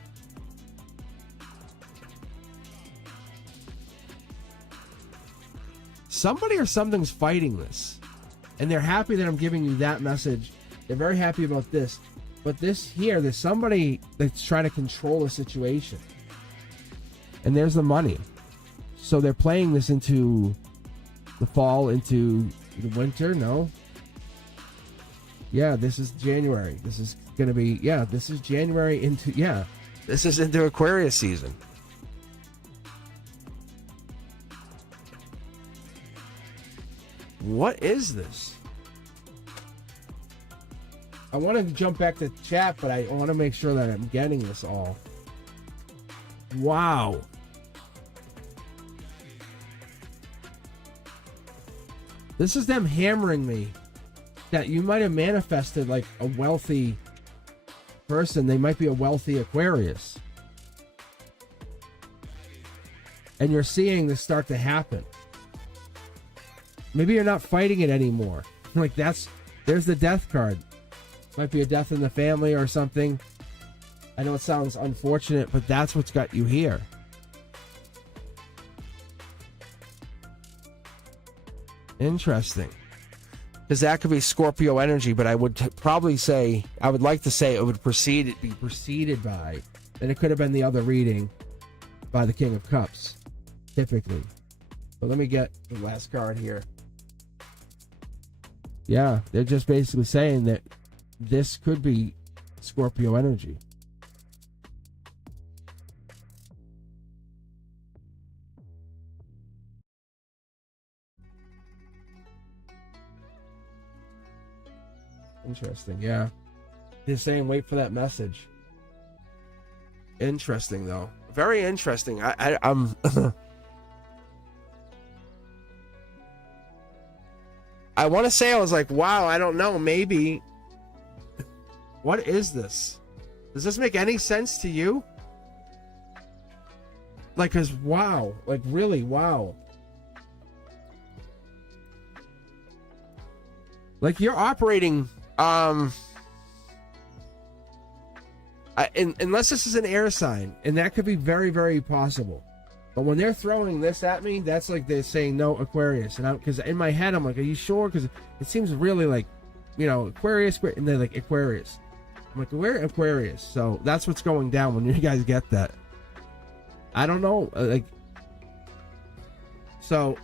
Somebody or something's fighting this. And they're happy that I'm giving you that message. They're very happy about this. But this here, there's somebody that's trying to control the situation. And there's the money. So they're playing this into the fall, into the winter. No. Yeah, this is January. This is going to be, this is January into, this is into Aquarius season. What is this? I want to jump back to chat, but I want to make sure that I'm getting this all. Wow. This is them hammering me that you might have manifested like a wealthy person. They might be a wealthy Aquarius. And you're seeing this start to happen. Maybe you're not fighting it anymore. Like there's the Death card. Might be a death in the family or something. I know it sounds unfortunate, but that's what's got you here. Interesting. Because that could be Scorpio energy, but I would probably say, I would like to say it would be preceded by, and it could have been the other reading by the King of Cups, typically. So let me get the last card here. Yeah, they're just basically saying that this could be Scorpio energy. Interesting, yeah. They're saying wait for that message. Interesting, though. Very interesting. I'm I want to say I was like, wow, I don't know, maybe. What is this? Does this make any sense to you? Like, cause wow, like really, wow. Like you're operating, unless this is an air sign, and that could be very, very possible. But when they're throwing this at me, that's like they're saying no Aquarius, and because in my head I'm like, are you sure? Because it seems really like, Aquarius, and they're like Aquarius. I'm like, where Aquarius? So that's what's going down when you guys get that. I don't know, so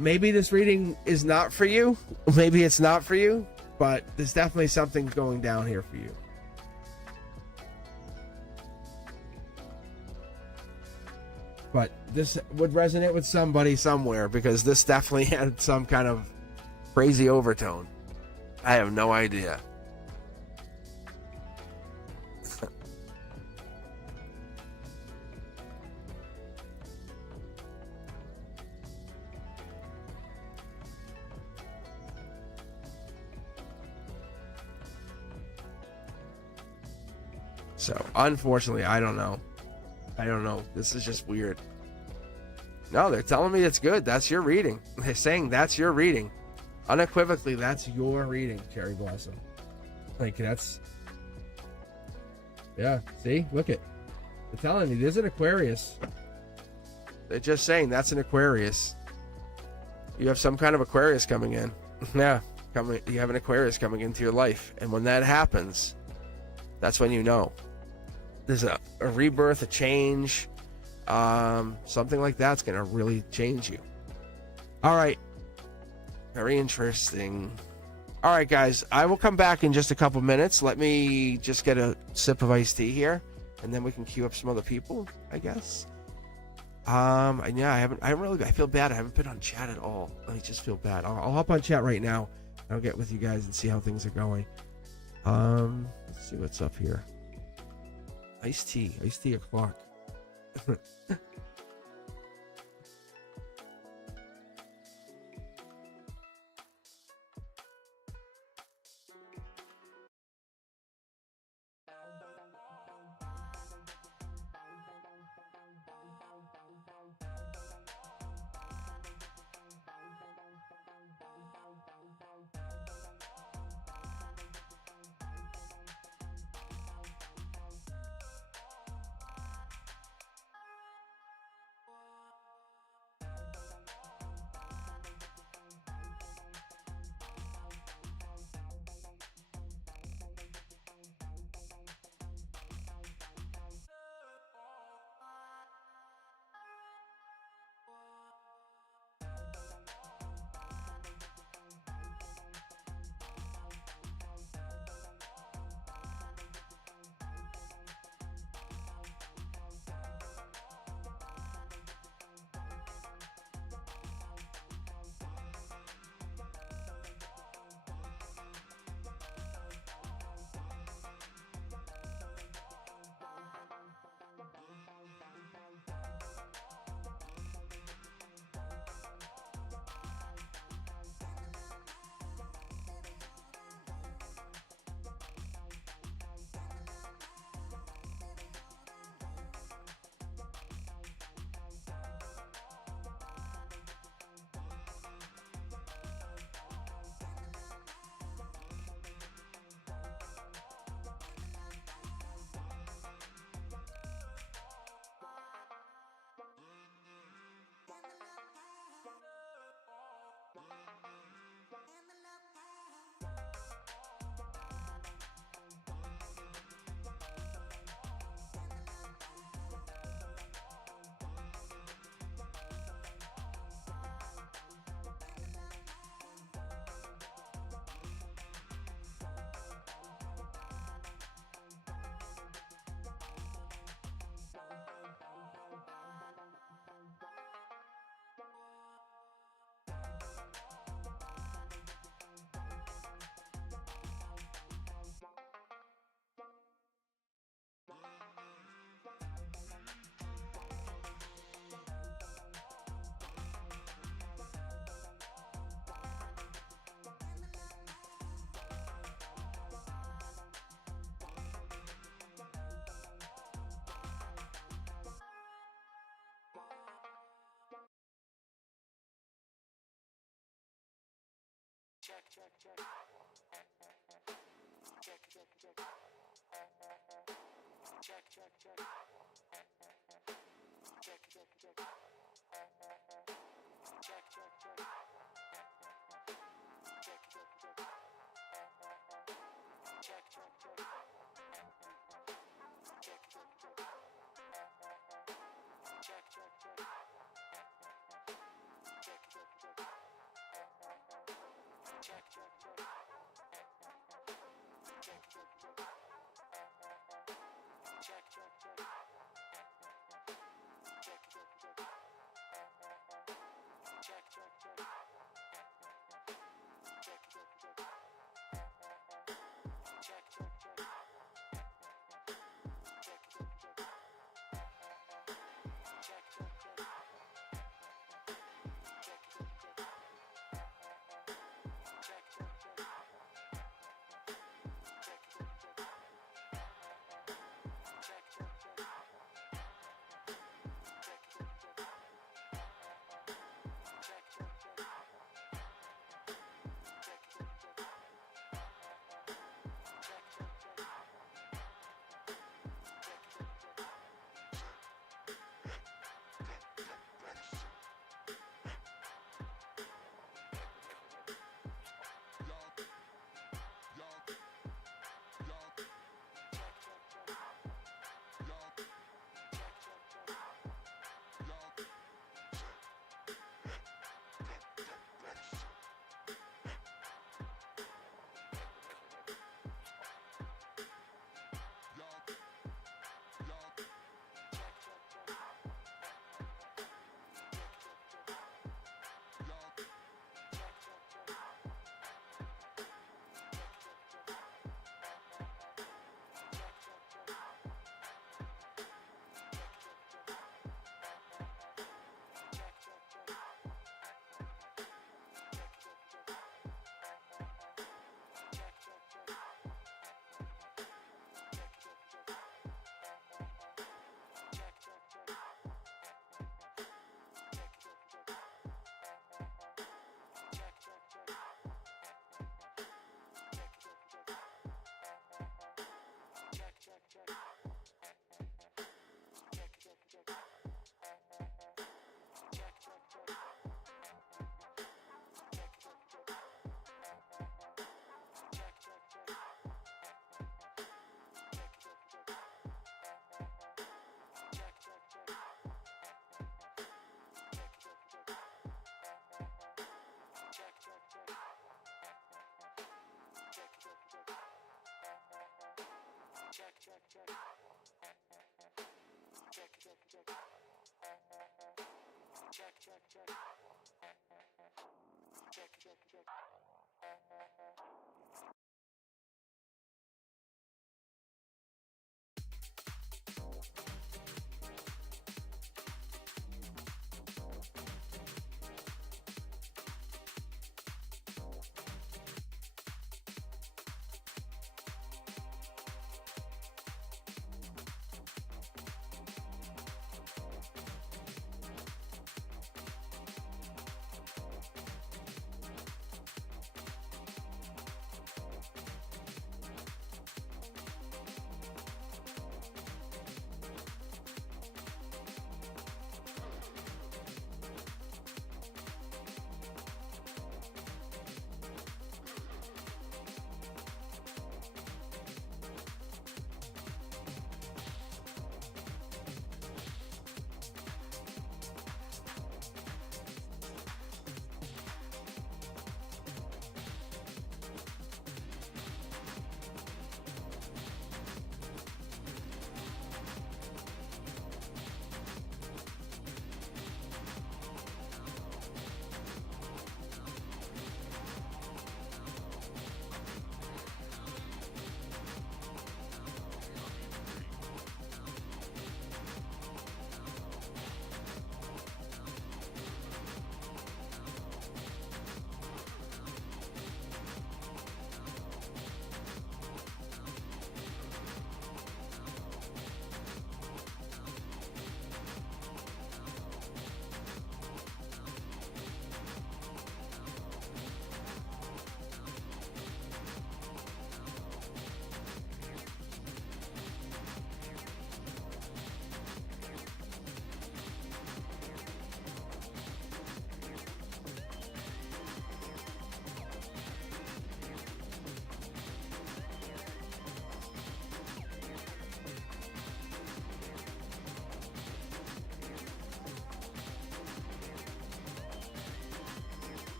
maybe this reading is not for you. Maybe it's not for you, but there's definitely something going down here for you. But this would resonate with somebody somewhere, because this definitely had some kind of crazy overtone. I have no idea. So, unfortunately, I don't know. This is just weird. No, they're telling me it's good. That's your reading. They're saying that's your reading. Unequivocally, that's your reading, Cherry Blossom. Like, that's... Yeah, see? Look it. They're telling me there's an Aquarius. They're just saying that's an Aquarius. You have some kind of Aquarius coming in. Yeah, you have an Aquarius coming into your life. And when that happens, that's when you know. There's a rebirth, a change, something like that's going to really change you. All right. Very interesting. All right, guys, I will come back in just a couple minutes. Let me just get a sip of iced tea here, and then we can queue up some other people, I guess. And yeah, I feel bad. I haven't been on chat at all. I just feel bad. I'll hop on chat right now. I'll get with you guys and see how things are going. Let's see what's up here. Iced tea o'clock.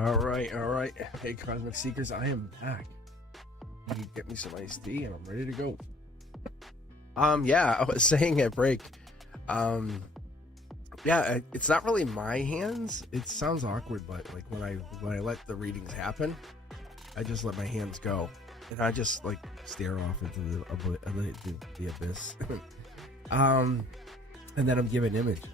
All right. Hey, Cosmic Seekers, I am back. You can get me some iced tea, and I'm ready to go. Yeah, I was saying at break. Yeah, it's not really my hands. It sounds awkward, but like when I let the readings happen, I just let my hands go, and I just like stare off into the abyss. And then I'm given images.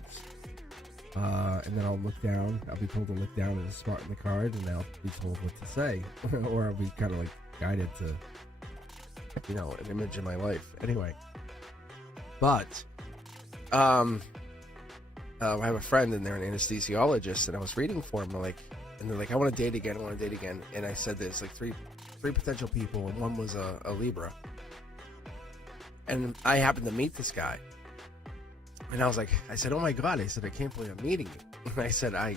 And then I'll look down. I'll be told to look down at a spot in the card, and I'll be told what to say, or I'll be kind of like guided to, an image in my life. Anyway, but I have a friend and they're an anesthesiologist, and I was reading for them, and they're like, I want to date again, and I said there's like three potential people, and one was a Libra, and I happened to meet this guy, and I said, oh my god, I said, I can't believe I'm meeting you, and I said, I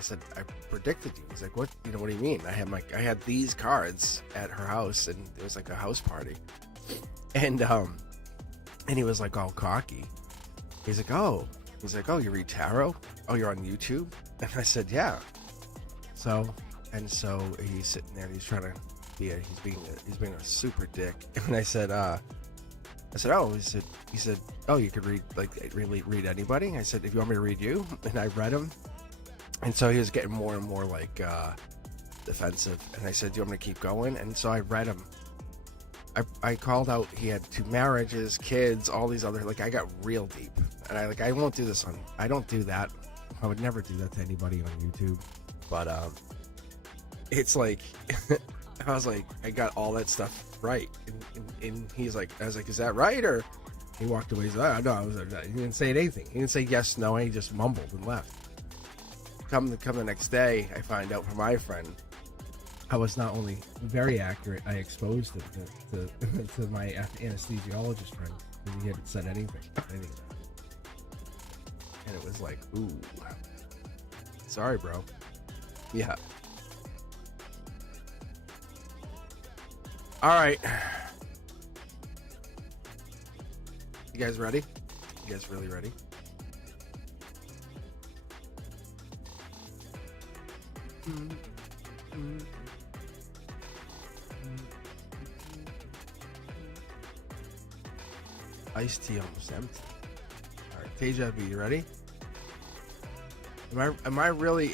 said, I predicted you. He's like, what do you mean? I had these cards at her house, and it was like a house party, and he was like all cocky. He's like, oh, you read tarot? Oh, you're on YouTube? And I said, yeah. So he's sitting there, and he's trying to he's being a super dick. And I said, oh, he said, oh, you could really read anybody? I said, if you want me to read you? And I read him. And so he was getting more and more defensive. And I said, do you want me to keep going? And so I read him. I called out he had 2 marriages, kids, all these other, I got real deep. And I won't do this I don't do that. I would never do that to anybody on YouTube. But it's like, I was like, I got all that stuff right. And he's like, I was like, is that right? Or he walked away. He's like, no, he didn't say anything. He didn't say yes, no, and he just mumbled and left. Come the next day, I find out from my friend, I was not only very accurate, I exposed him to my anesthesiologist friend, and he hadn't said anything. And it was like, ooh, sorry, bro. Yeah. All right. You guys ready? You guys really ready? Iced tea almost empty. All right, Deja V, you ready? Am I really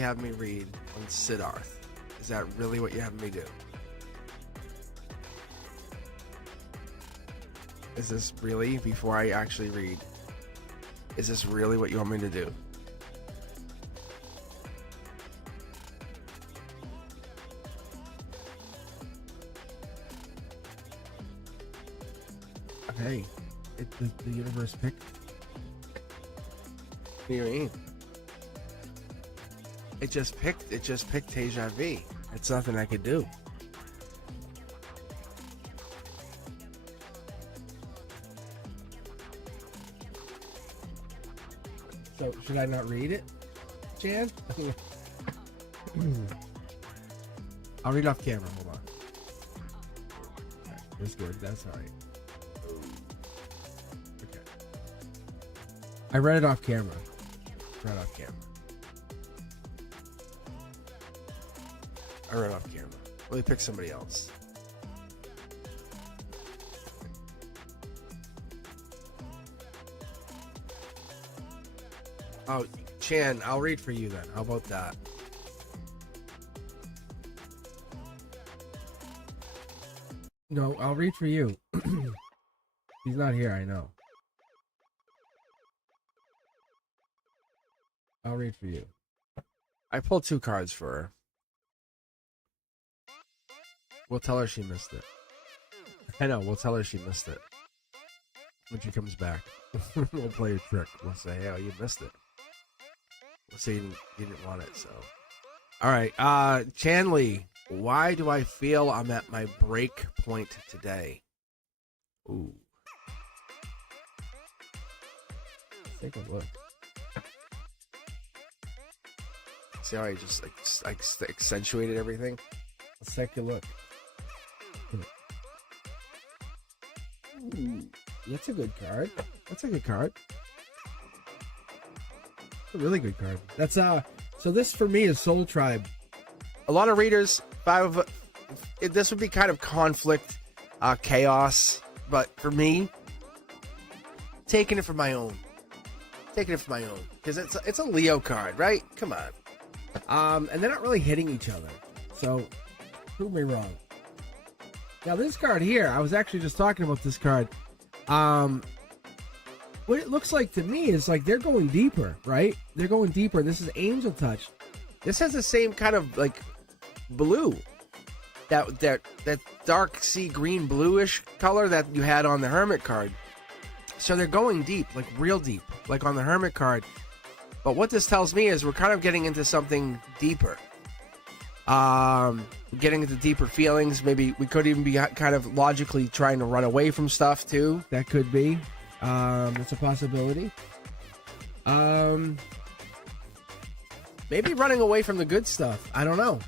having me read on Siddharth? Is that really what you have me do? Is this really, before I actually read, is this really what you want me to do? Hey, the universe picked. What do you mean? It just picked Deja V. It's nothing I could do. So should I not read it, Jan? I'll read off camera. Hold on. All right, that's good. That's all right. Okay. I read it off camera. I read off camera. Let me pick somebody else. Oh, Chan, I'll read for you then. How about that? No, I'll read for you. He's not here, I know. I'll read for you. I pulled 2 cards for her. We'll tell her she missed it. I know, we'll tell her she missed it. When she comes back. We'll play a trick. We'll say, hey, oh, you missed it. We'll say you didn't want it, so. Alright, Chanley, why do I feel I'm at my break point today? Ooh. Let's take a look. See how I just accentuated everything? Let's take a look. Ooh, that's a good card. That's a good card. A really good card. That's so this for me is Soul Tribe. A lot of readers, this would be kind of conflict, chaos, but for me, taking it for my own. Because it's a Leo card, right? Come on. And they're not really hitting each other. So prove me wrong. Now this card here, I was actually just talking about this card. What it looks like to me is like they're going deeper, right? They're going deeper. This is Angel Touch. This has the same kind of like blue, that dark sea green bluish color that you had on the Hermit card. So they're going deep, like real deep, like on the Hermit card. But what this tells me is we're kind of getting into something deeper. Getting into deeper feelings. Maybe we could even be kind of logically trying to run away from stuff too. That could be. It's a possibility. Maybe running away from the good stuff. I don't know.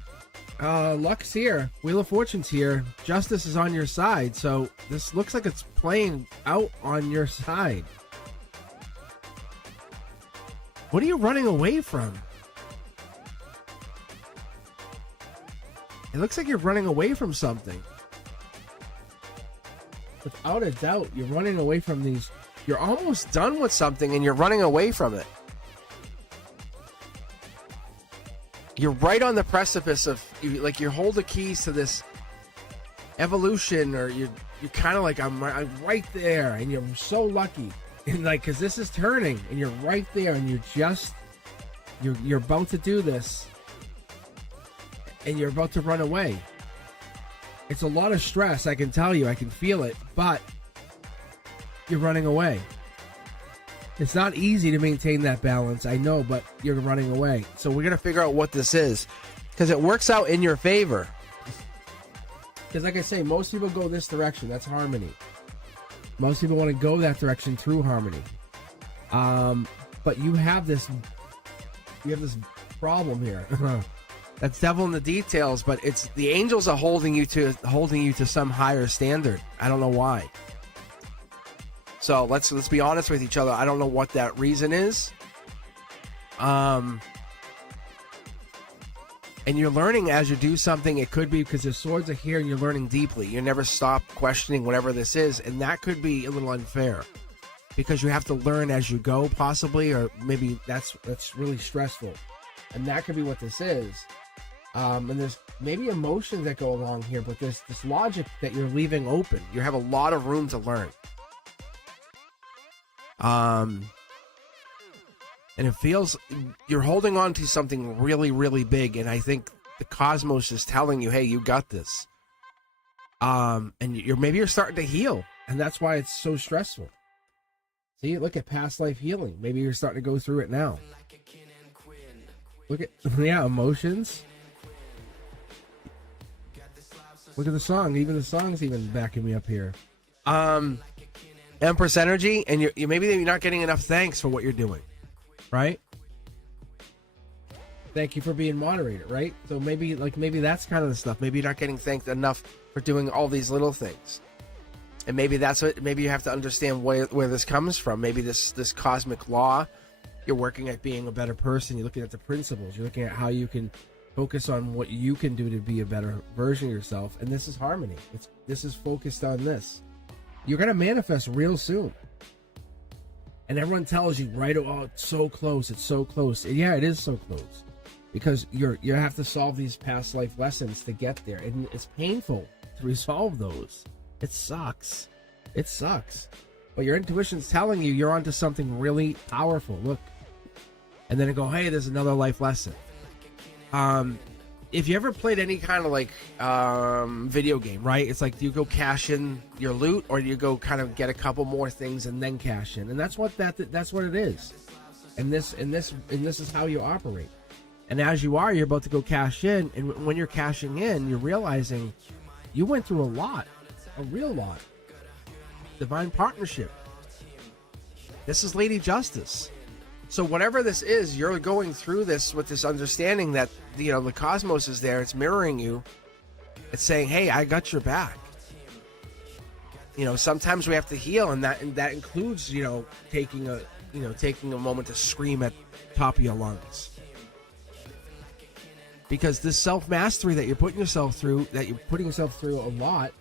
Luck's here. Wheel of Fortune's here. Justice is on your side. So this looks like it's playing out on your side. What are you running away from? It looks like you're running away from something. Without a doubt, you're running away from these. You're almost done with something and you're running away from it. You're right on the precipice of, like, you hold the keys to this evolution, or you're kind of like, I'm right there, and you're so lucky. And like, because this is turning and you're right there, and you're about to do this, and you're about to run away. It's a lot of stress, I can tell you. I can feel it, but you're running away. It's not easy to maintain that balance, I know, but you're running away. So we're going to figure out what this is, because it works out in your favor. Because like I say, most people go this direction. That's harmony. Most people want to go that direction through harmony. But you have this problem here. That's devil in the details, but it's the angels are holding you to some higher standard. I don't know why. So let's be honest with each other. I don't know what that reason is. And you're learning as you do something. It could be because the swords are here and you're learning deeply. You never stop questioning whatever this is, and that could be a little unfair because you have to learn as you go, possibly, or maybe that's really stressful, and that could be what this is. And there's maybe emotions that go along here, but there's this logic that you're leaving open. You have a lot of room to learn. And it feels you're holding on to something really, really big, and I think the cosmos is telling you, hey, you got this. And maybe you're starting to heal, and that's why it's so stressful. See, look at past life healing. Maybe you're starting to go through it now. Look at, yeah, emotions. Look at the song. Even the song's even backing me up here. Empress energy, and you're maybe you're not getting enough thanks for what you're doing, right? Thank you for being moderator, right? So maybe that's kind of the stuff. Maybe you're not getting thanked enough for doing all these little things, and maybe that's what. Maybe you have to understand where this comes from. Maybe this cosmic law. You're working at being a better person. You're looking at the principles. You're looking at how you can focus on what you can do to be a better version of yourself. And this is harmony. This is focused on this. You're going to manifest real soon. And everyone tells you, right, oh, it's so close, it's so close. And yeah, it is so close. Because you have to solve these past life lessons to get there. And it's painful to resolve those. It sucks. It sucks. But your intuition's telling you you're onto something really powerful. Look. And then it go, hey, there's another life lesson. If you ever played any kind of like video game, right? It's like, do you go cash in your loot, or do you go kind of get a couple more things and then cash in? And that's what it is. And this is how you operate. And as you are, you're about to go cash in, and when you're cashing in, you're realizing you went through a real lot. Divine partnership. This is Lady Justice. So whatever this is, you're going through this with this understanding that, the cosmos is there. It's mirroring you. It's saying, hey, I got your back. Sometimes we have to heal, and that includes, taking a moment to scream at the top of your lungs. Because this self-mastery that you're putting yourself through a lot,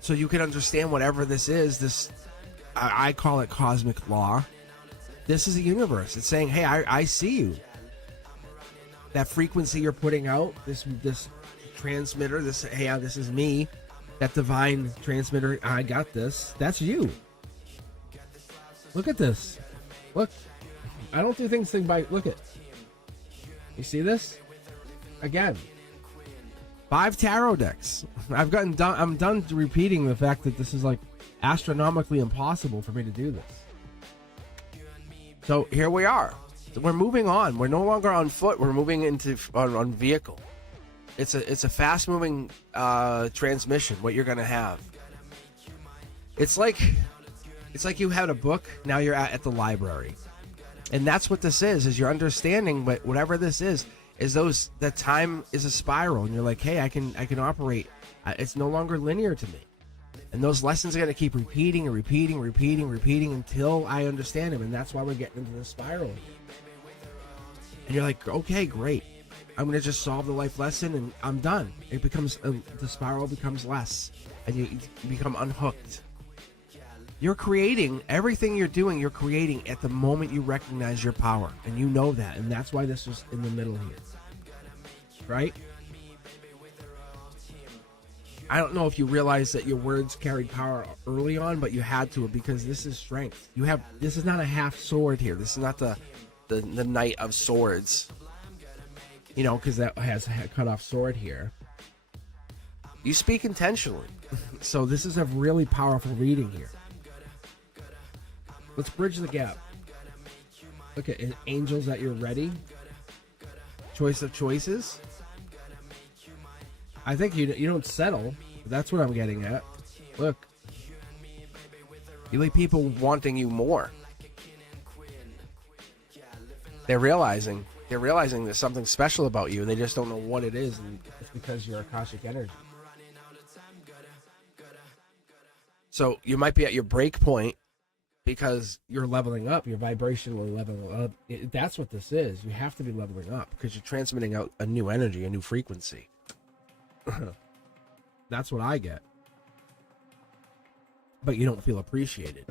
so you can understand whatever this is, this, I call it cosmic law. This is the universe. It's saying, hey, I see you. That frequency you're putting out, this transmitter, this is me. That divine transmitter, I got this. That's you. Look at this. Look. I don't do things by, look at. You see this? Again. 5 tarot decks. I'm done repeating the fact that this is like astronomically impossible for me to do this. So here we are. We're moving on. We're no longer on foot. We're moving into on vehicle. It's a fast moving transmission. What you're gonna have. It's like you had a book. Now you're at the library, and that's what this is. Is you're understanding. But whatever this is that time is a spiral, and you're like, hey, I can operate. It's no longer linear to me. And those lessons are going to keep repeating and repeating until I understand them. And that's why we're getting into the spiral. And you're like, okay, great. I'm going to just solve the life lesson and I'm done. It becomes, the spiral becomes less. And you become unhooked. You're creating, everything you're doing, you're creating at the moment you recognize your power. And you know that. And that's why this is in the middle here. Right? I don't know if you realize that your words carried power early on, but you had to, because this is strength. This is not a half sword here. This is not the Knight of Swords. You know, because that has a cut off sword here. You speak intentionally. So this is a really powerful reading here. Let's bridge the gap. Look at angels at your ready. Choice of choices. I think you don't settle. That's what I'm getting at. Look. You like people wanting you more. They're realizing there's something special about you. They just don't know what it is, and it's because you're Akashic energy. So you might be at your break point because you're leveling up. Your vibration will level up. That's what this is. You have to be leveling up because you're transmitting out a new energy, a new frequency. That's what I get. But you don't feel appreciated.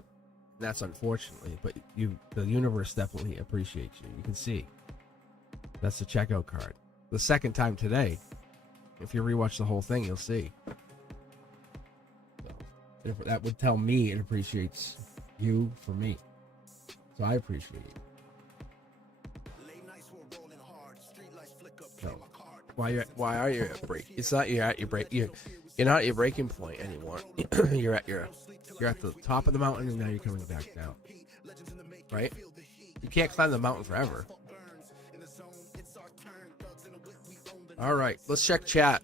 That's unfortunately. But the universe definitely appreciates you. You can see. That's the checkout card. The second time today. If you rewatch the whole thing, you'll see. So, that would tell me it appreciates you for me. So I appreciate you. So, why are you at break? It's not you're at your break. You're not at your breaking point anymore. you're at the top of the mountain, and now you're coming back down. Right? You can't climb the mountain forever. All right, let's check chat.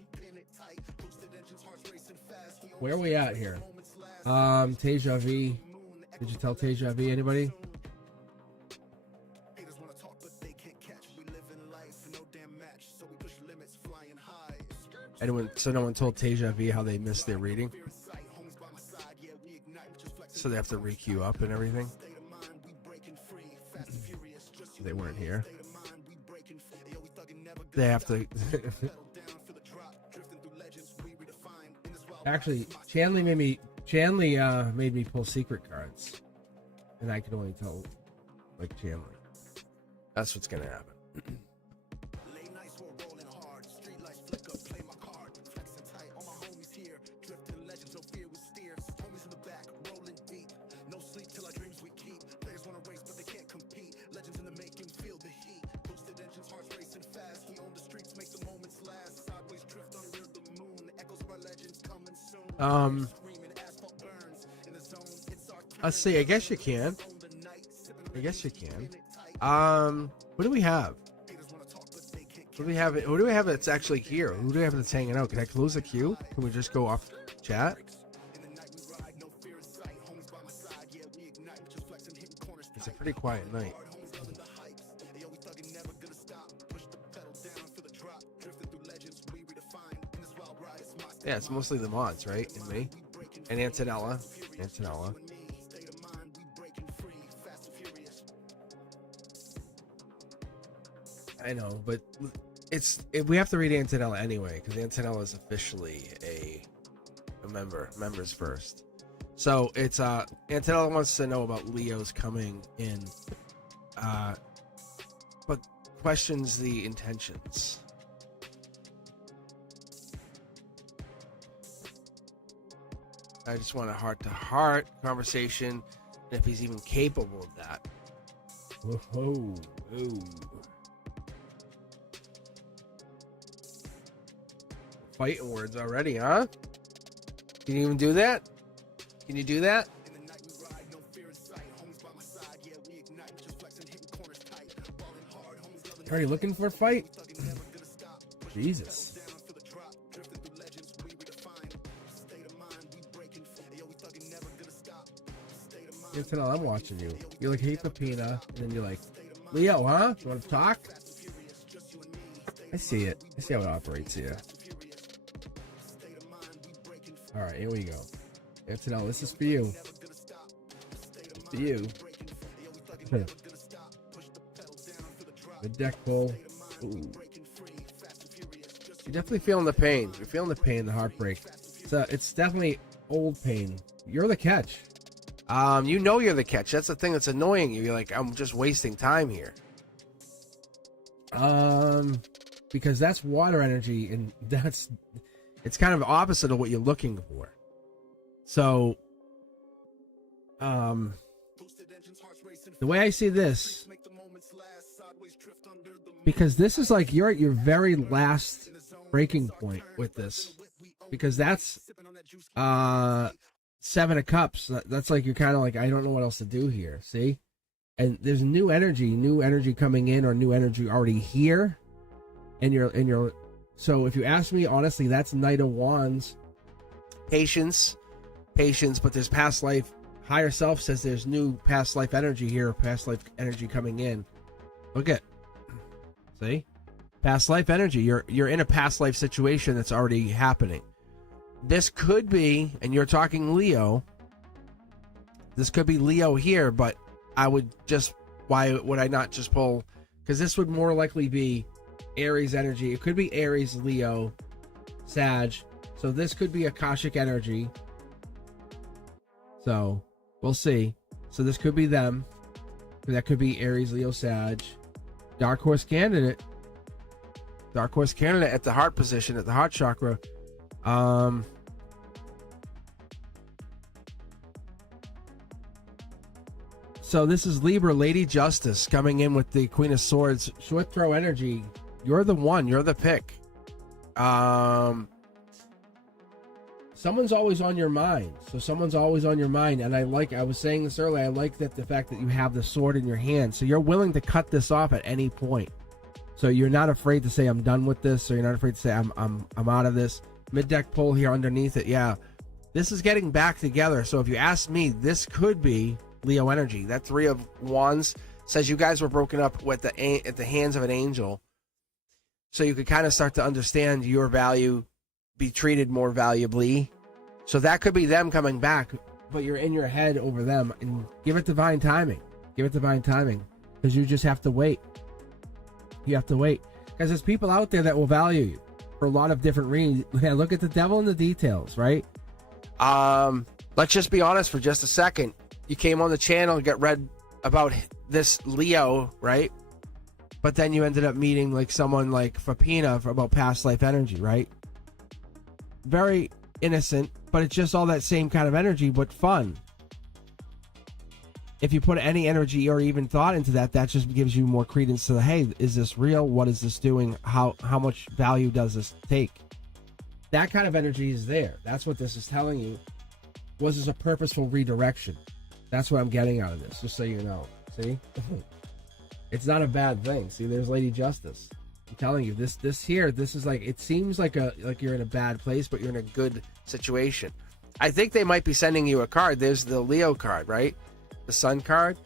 Where are we at here? Teja V. Did you tell Teja V? Anybody? So no one told Teja V how they missed their reading? So they have to re-queue up and everything? They weren't here. They have to... Actually, Chanley made me pull secret cards. And I could only tell, like, Chanley. That's what's gonna happen. Let's see. I guess you can. What do we have? What do we have that's actually here? Who do we have that's hanging out? Can I close the queue? Can we just go off chat? It's a pretty quiet night. Yeah, it's mostly the mods, right? And me. And Antonella. I know, but we have to read Antonella anyway, because Antonella is officially a member. Members first. So it's Antonella wants to know about Leo's coming in, but questions the intentions. I just want a heart-to-heart conversation, and if he's even capable of that. Whoa. Fighting words already, huh? Can you even do that? Can you do that? Are you looking for a fight? Jesus. You can tell I'm watching you. You're like, hey, Papina. And then you're like, Leo, huh? You want to talk? I see it. I see how it operates here. Alright, here we go. Antonella, this is for you. It's for you. The deck pull. Ooh. You're definitely feeling the pain. You're feeling the pain, the heartbreak. So it's definitely old pain. You're the catch. You know you're the catch. That's the thing that's annoying you. You're like, I'm just wasting time here. Because that's water energy, and it's kind of opposite of what you're looking for. So, the way I see this, because this is like you're at your very last breaking point with this, because that's Seven of Cups. That's like you're kind of like, I don't know what else to do here. See, and there's new energy coming in, or new energy already here. And you're so if you ask me honestly, that's Knight of Wands. Patience, but there's past life. Higher self says there's new past life energy here, past life energy coming in. Look at, see, past life energy. You're in a past life situation that's already happening. This could be, and you're talking Leo. This could be Leo here, but I would just, why would I not just pull? Because this would more likely be Aries energy. It could be Aries, Leo, Sag. So this could be Akashic energy. So we'll see. So this could be them. That could be Aries, Leo, Sag. Dark Horse candidate. Dark Horse candidate at the heart position, at the heart chakra. So this is Libra, Lady Justice, coming in with the Queen of Swords. Short throw energy. You're the one. You're the pick. Someone's always on your mind. So someone's always on your mind. And I was saying this earlier, I like that the fact that you have the sword in your hand. So you're willing to cut this off at any point. So you're not afraid to say, I'm done with this. Or you're not afraid to say, I'm out of this. Mid-deck pull here underneath it. Yeah. This is getting back together. So if you ask me, this could be Leo energy. That Three of Wands says you guys were broken up at the hands of an angel. So you could kind of start to understand your value, be treated more valuably. So that could be them coming back, but you're in your head over them. And give it divine timing. Give it divine timing. Because you just have to wait. You have to wait. Because there's people out there that will value you for a lot of different reasons. Look at the devil in the details, right? Let's just be honest for just a second. You came on the channel and got read about this Leo, right? But then you ended up meeting like someone like Fapina about past life energy, right? Very innocent, but it's just all that same kind of energy, but fun. If you put any energy or even thought into that, that just gives you more credence to the, hey, is this real? What is this doing? How much value does this take? That kind of energy is there. That's what this is telling you. Was this a purposeful redirection? That's what I'm getting out of this, just so you know. See? It's not a bad thing. See, there's Lady Justice. I'm telling you, this is like, it seems like you're in a bad place, but you're in a good situation. I think they might be sending you a card. There's the Leo card, right? The Sun card.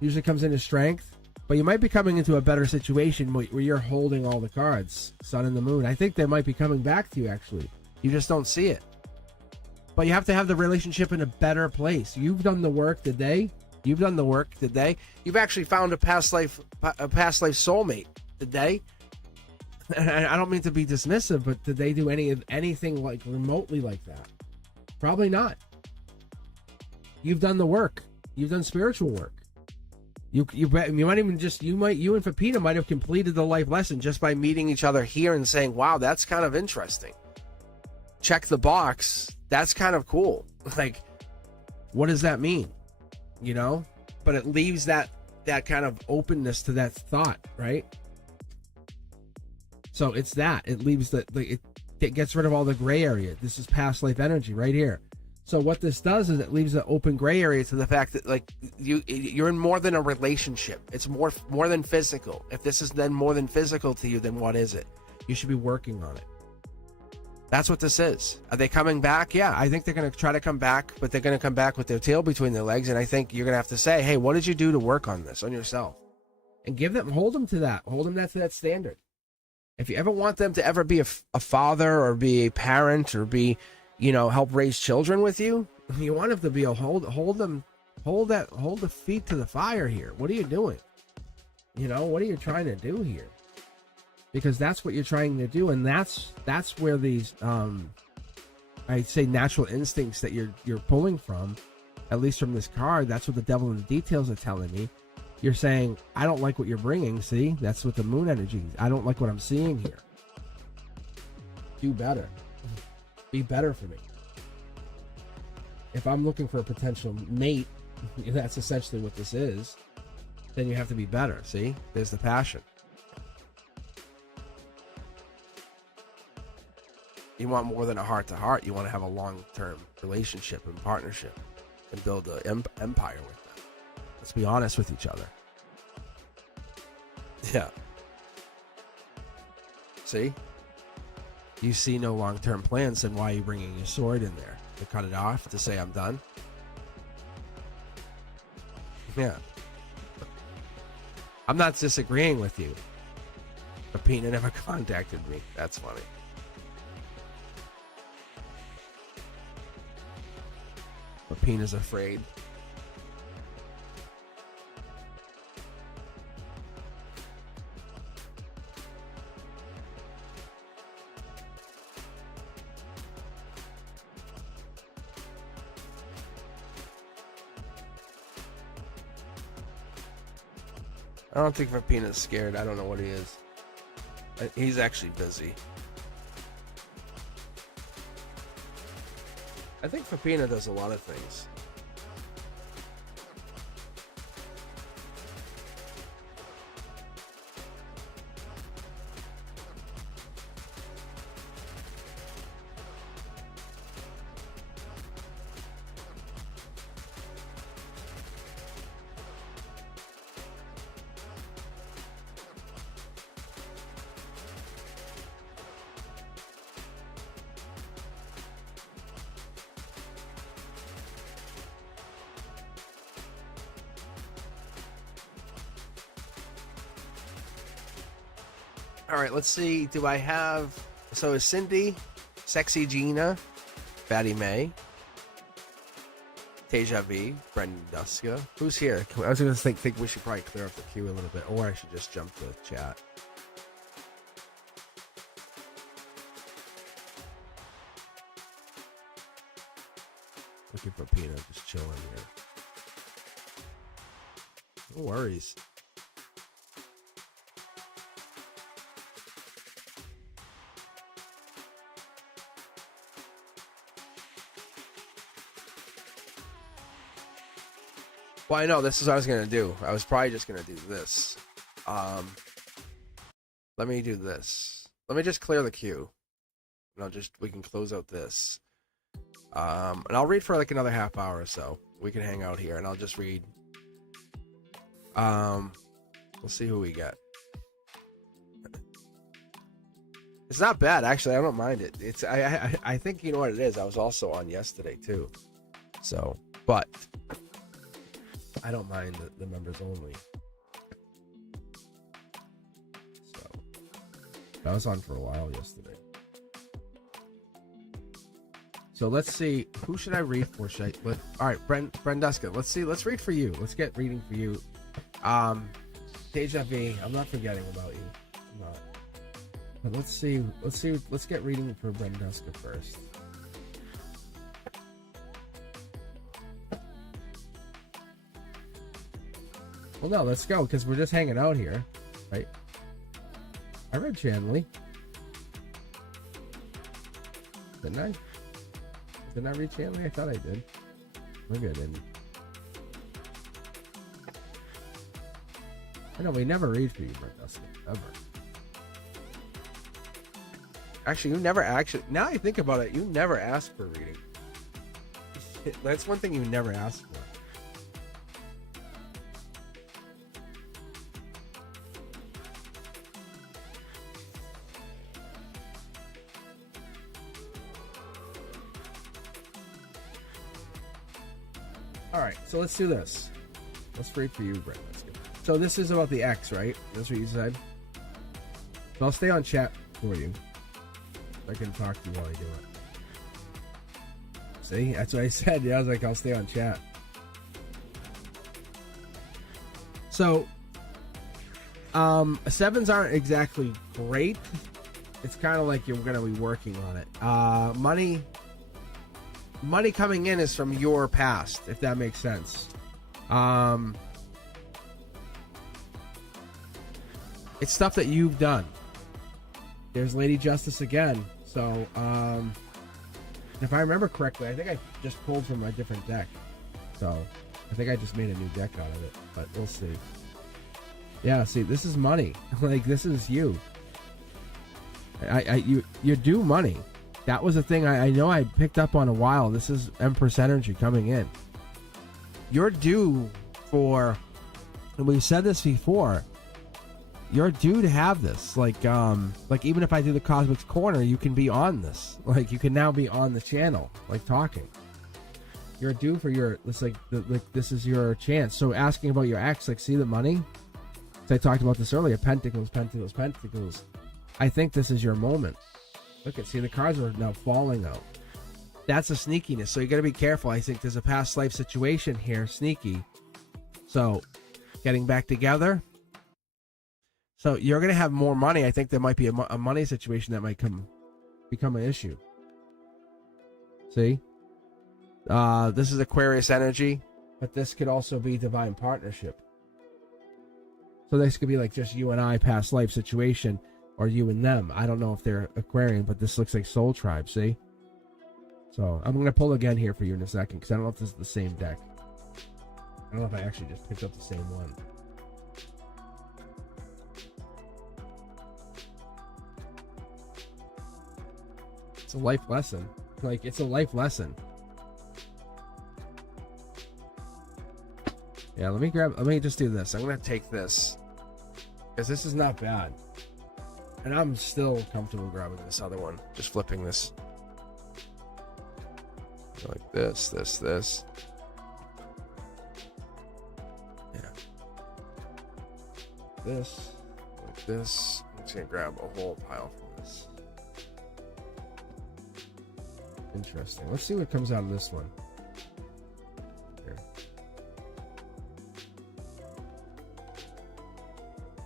Usually comes into strength, but you might be coming into a better situation where you're holding all the cards. Sun and the Moon. I think they might be coming back to you, actually. You just don't see it. But you have to have the relationship in a better place. You've done the work today. You've done the work today. You've actually found a past life soulmate today. And I don't mean to be dismissive, but did they do anything like remotely like that? Probably not. You've done the work. You've done spiritual work. You might even just you and Fapina might have completed the life lesson just by meeting each other here and saying, "Wow, that's kind of interesting." Check the box. That's kind of cool. Like, what does that mean? You know? But it leaves that kind of openness to that thought, right? So it's that. It leaves it gets rid of all the gray area. This is past life energy right here. So what this does is it leaves an open gray area to the fact that like you're in more than a relationship. It's more than physical. If this is then more than physical to you, then what is it? You should be working on it. That's what this is. Are they coming back? Yeah, I think they're going to try to come back, but they're going to come back with their tail between their legs. And I think you're going to have to say, hey, what did you do to work on this, on yourself? And hold them to that. Hold them to that standard. If you ever want them to ever be a father or be a parent or be, help raise children with you, you want them to be hold the feet to the fire here. What are you doing? What are you trying to do here? Because that's what you're trying to do, and that's where these I'd say natural instincts that you're pulling from, at least from this card, that's what the devil in the details are telling me. You're saying, I don't like what you're bringing. See, that's what the moon energy is. I don't like what I'm seeing here. Do better. Be better for me. If I'm looking for a potential mate, that's essentially what this is, then you have to be better. See, there's the passion. You want more than a heart-to-heart. You want to have a long-term relationship and partnership and build an empire with them. Let's be honest with each other. Yeah. See? You see no long-term plans, then why are you bringing your sword in there? To cut it off? To say I'm done? Yeah. I'm not disagreeing with you. But Pina never contacted me. That's funny. But Pina's afraid. I don't think Vapina's scared. I don't know what he is. He's actually busy. I think Vapina does a lot of things. All right, let's see. Do I have... So is Cindy, Sexy Gina, Fatty May, Teja V, Brendan Duska. Who's here? I was going to think we should probably clear up the queue a little bit, or I should just jump to the chat. Looking for Pina, just chilling here. No worries. Well, I know this is what I was gonna do. I was probably just gonna do this. Let me do this. Let me just clear the queue, and we can close out this. And I'll read for like another half hour or so. We can hang out here, and I'll just read. We'll see who we get. It's not bad, actually. I don't mind it. It's I think you know what it is. I was also on yesterday too, so but. I don't mind the members only. So I was on for a while yesterday. So let's see, who should I read for? All right, Brenduska. Let's see. Let's read for you. Let's get reading for you. Deja V. I'm not forgetting about you. I'm not. But let's see. Let's get reading for Brenduska first. Well, no, let's go, because we're just hanging out here, right? I read Chanley. Didn't I? Didn't I read Chanley? I thought I did. Maybe I didn't. I know, we never read for you, Brent Dustin. Ever. Actually, you never actually... Now I think about it, you never asked for reading. That's one thing you never ask for. All right, so let's do this. Let's wait for you, Brent. Let's go. So this is about the X, right? That's what you said. So I'll stay on chat for you. I can talk to you while I do it. See, that's what I said. Yeah, I was like, I'll stay on chat. So, sevens aren't exactly great. It's kind of like you're going to be working on it. Money coming in is from your past, if that makes sense. It's stuff that you've done. There's Lady Justice again. So, if I remember correctly, I think I just pulled from a different deck. So, I think I just made a new deck out of it. But we'll see. Yeah, see, this is money. Like, this is you. You do money. That was a thing I know I picked up on a while. This is Empress energy coming in. You're due for, and we've said this before, you're due to have this. Like even if I do the Cosmic's Corner, you can be on this. Like, you can now be on the channel, like, talking. You're due for your, it's like this is your chance. So asking about your ex, like, see the money? So I talked about this earlier. Pentacles, pentacles, pentacles. I think this is your moment. Look at, see, the cards are now falling out. That's a sneakiness. So you got to be careful. I think there's a past life situation here, sneaky. So getting back together. So you're going to have more money. I think there might be a money situation that might become an issue. See? This is Aquarius energy, but this could also be divine partnership. So this could be like just you and I past life situation, or you and them. I don't know if they're Aquarian, but this looks like Soul Tribe, see? So I'm going to pull again here for you in a second, because I don't know if this is the same deck. I don't know if I actually just picked up the same one. It's a life lesson. Like, it's a life lesson. Yeah, let me just do this. I'm going to take this, because this is not bad. And I'm still comfortable grabbing this other one. Just flipping this. Like this. Yeah. This. Like this. I'm just going to grab a whole pile from this. Interesting. Let's see what comes out of this one. Here.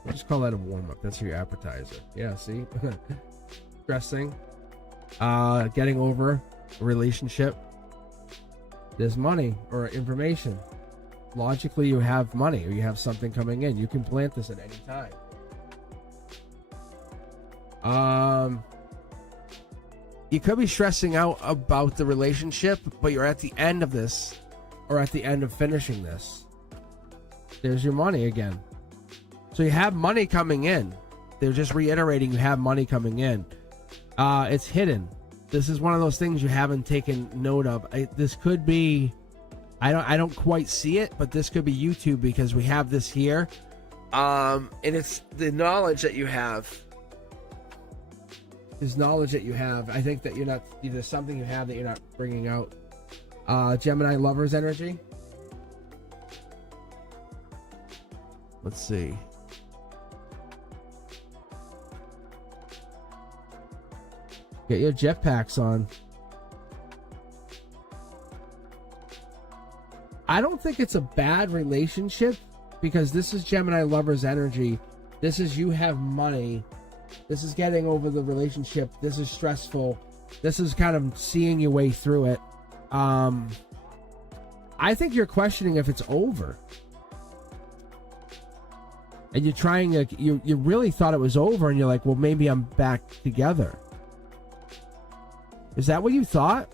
We'll just call that a warm-up. That's your appetizer. Yeah, see? Stressing. Getting over a relationship. There's money or information. Logically, you have money or you have something coming in. You can plant this at any time. You could be stressing out about the relationship, but you're at the end of this, or at the end of finishing this. There's your money again. So you have money coming in. They're just reiterating you have money coming in. It's hidden. This is one of those things you haven't taken note of. This could be, I don't quite see it, but this could be YouTube, because we have this here. And it's the knowledge that you have. There's knowledge that you have. I think that you're not, there's something you have that you're not bringing out. Gemini lovers energy. Let's see. Get your jetpacks on. I don't think it's a bad relationship, because this is Gemini lovers energy. This is you have money. This is getting over the relationship. This is stressful. This is kind of seeing your way through it. I think you're questioning if it's over. And you're trying to, you really thought it was over, and you're like, well, maybe I'm back together. Is that what you thought?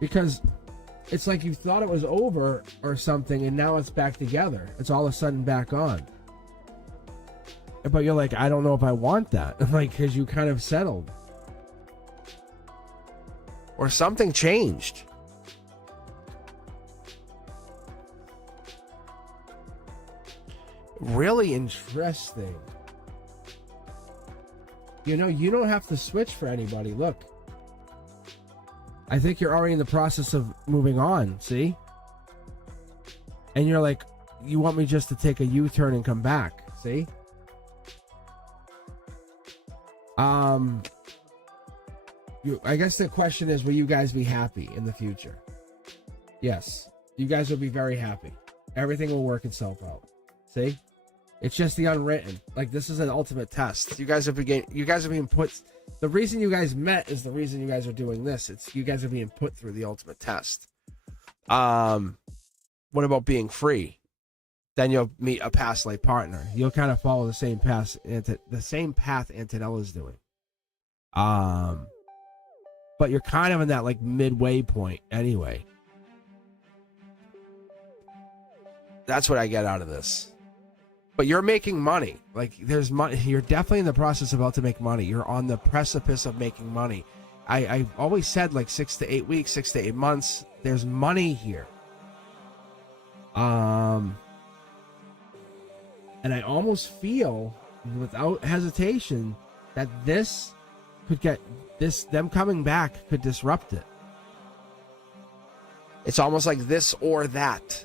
Because It's like you thought it was over or something, and now it's back together. It's all of a sudden back on. But you're like, I don't know if I want that. Like, because you kind of settled. Or something changed. Really interesting. You know, you don't have to switch for anybody. Look. I think you're already in the process of moving on, see? And you're like, you want me just to take a U-turn and come back, see? I guess the question is, will you guys be happy in the future? Yes. You guys will be very happy. Everything will work itself out. See? It's just the unwritten. Like, this is an ultimate test. You guys are being put. The reason you guys met is the reason you guys are doing this. It's you guys are being put through the ultimate test. What about being free? Then you'll meet a past life partner. You'll kind of follow the same path Antonella's doing. But you're kind of in that like midway point anyway. That's what I get out of this. But you're making money. Like, there's money. You're definitely in the process about to make money. You're on the precipice of making money. I've always said like 6 to 8 weeks, 6 to 8 months. There's money here. And I almost feel, without hesitation, that this could get them coming back could disrupt it. It's almost like this or that,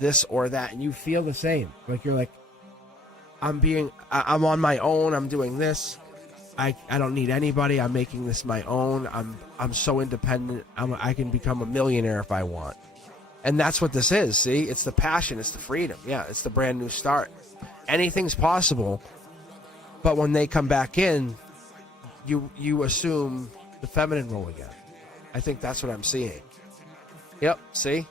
and you feel the same. Like you're like, I'm on my own. I'm doing this. I don't need anybody. I'm making this my own. I'm so independent. I can become a millionaire if I want. And that's what this is. See, it's the passion. It's the freedom. Yeah, it's the brand new start. Anything's possible. But when they come back in, you assume the feminine role again. I think that's what I'm seeing. Yep. See,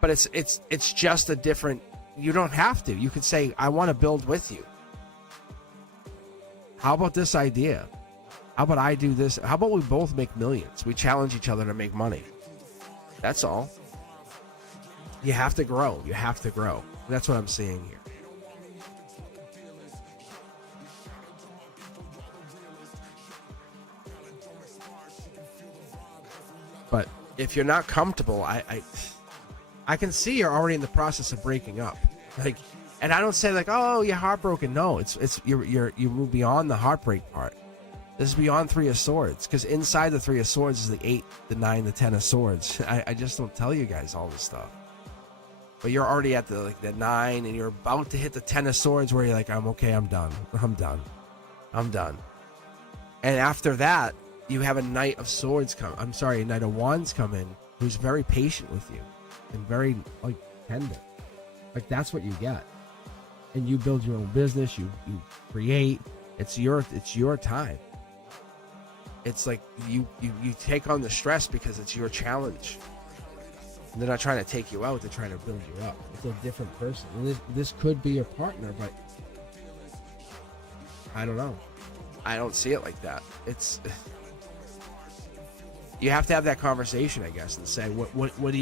but it's just a different. You don't have to. You could say, I want to build with you. How about this idea? How about I do this? How about we both make millions? We challenge each other to make money. That's all. You have to grow. You have to grow. That's what I'm seeing here. But if you're not comfortable, I can see you're already in the process of breaking up. Like, and I don't say like, oh, you're heartbroken. No, you move beyond the heartbreak part. This is beyond Three of Swords, because inside the Three of Swords is the 8, the 9, the 10 of Swords. I just don't tell you guys all this stuff. But you're already at the 9, and you're about to hit the 10 of Swords, where you're like, I'm okay, I'm done. And after that, you have a Knight of Swords a Knight of Wands come in, who's very patient with you and very tender. Like, that's what you get. And you build your own business, you create. It's your time. It's like you take on the stress because it's your challenge. And they're not trying to take you out, they're trying to build you up. It's a different person. And this could be your partner, but I don't know. I don't see it like that. You have to have that conversation, I guess, and say,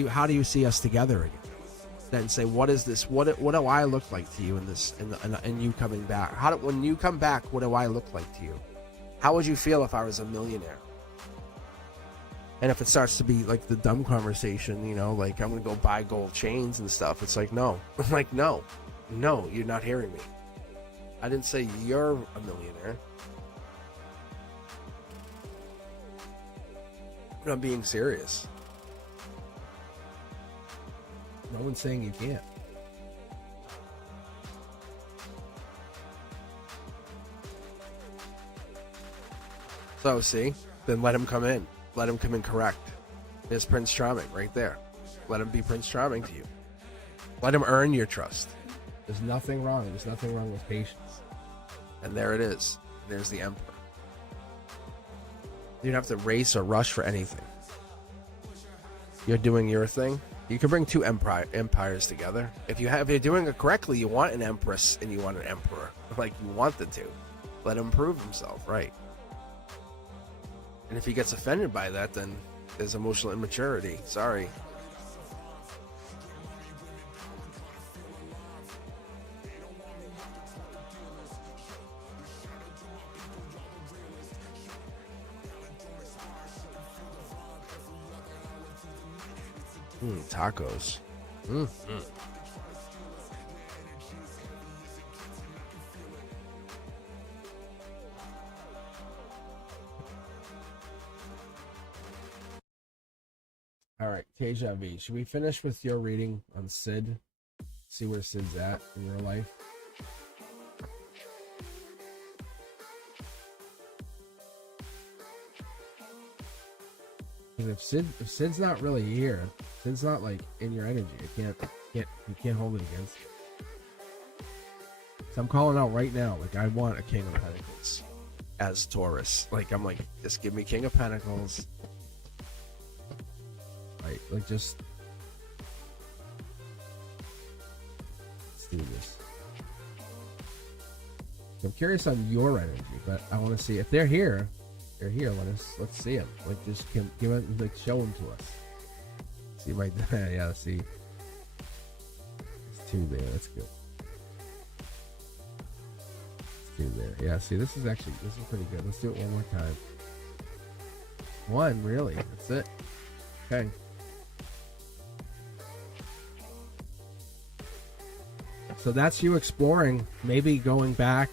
how do you see us together again? Then say, what is this? What do I look like to you in this? And you coming back? When you come back, what do I look like to you? How would you feel if I was a millionaire? And if it starts to be like the dumb conversation, like I'm gonna go buy gold chains and stuff, it's like, no. I'm like, no, you're not hearing me. I didn't say you're a millionaire. I'm being serious. No one's saying you can't. So, see? Then let him come in. Let him come in correct. There's Prince Charming right there. Let him be Prince Charming to you. Let him earn your trust. There's nothing wrong. There's nothing wrong with patience. And there it is. There's the Emperor. You don't have to race or rush for anything. You're doing your thing. You can bring two empires together. If you're doing it correctly, you want an empress and you want an emperor. Like you want the two. Let him prove himself, right? And if he gets offended by that, then there's emotional immaturity. Sorry. Tacos. All right, Teja V. Should we finish with your reading on Sid? See where Sid's at in your life? Because if Sid's not really here, Sid's not like in your energy. You can't hold it against you. So I'm calling out right now. Like, I want a King of Pentacles as Taurus. Like, I'm like, just give me King of Pentacles. Right, like, just let's do this. I'm curious on your energy, but I want to see if they're here. They're here. Let's see them. Like, just give it, like, show them to us. See my yeah. See, it's two there. That's good. It's two there. Yeah. See, this is pretty good. Let's do it one more time. One, really? That's it. Okay. So that's you exploring, maybe going back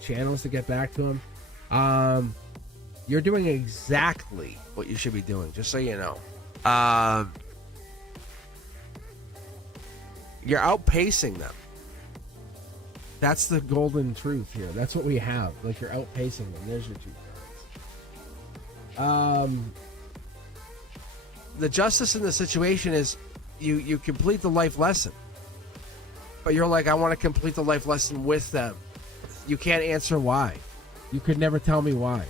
channels to get back to him. You're doing exactly what you should be doing, just so you know. You're outpacing them. That's the golden truth here. That's what we have. Like, you're outpacing them. There's your two cards. The justice in the situation is you complete the life lesson. But you're like, I want to complete the life lesson with them. You can't answer why. You could never tell me why.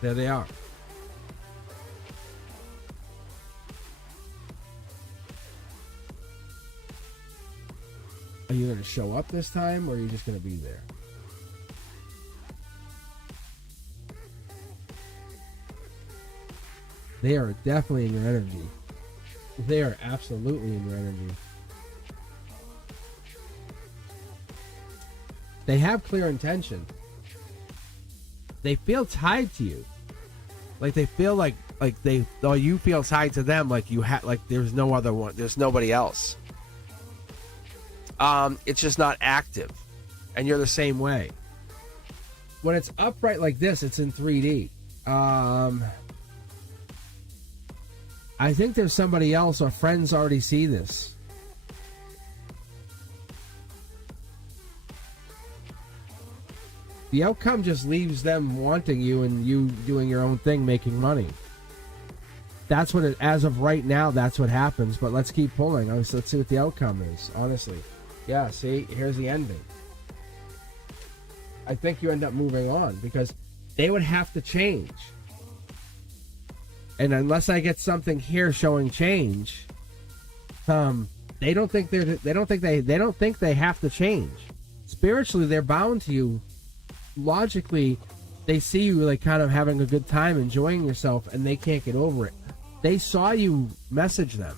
There they are. Are you going to show up this time, or are you just going to be there? They are definitely in your energy. They are absolutely in your energy. They have clear intention. They feel tied to you. Like, they feel like you feel tied to them, like you like there's no other one, there's nobody else. It's just not active. And you're the same way. When it's upright like this, it's in 3D. I think there's somebody else or friends already see this. The outcome just leaves them wanting you and you doing your own thing, making money. That's what as of right now, that's what happens. But let's keep pulling. Let's see what the outcome is, honestly. Yeah, see, here's the ending. I think you end up moving on because they would have to change. And unless I get something here showing change, they don't think they have to change. Spiritually, they're bound to you. Logically, they see you like kind of having a good time, enjoying yourself, and they can't get over it. They saw you message them,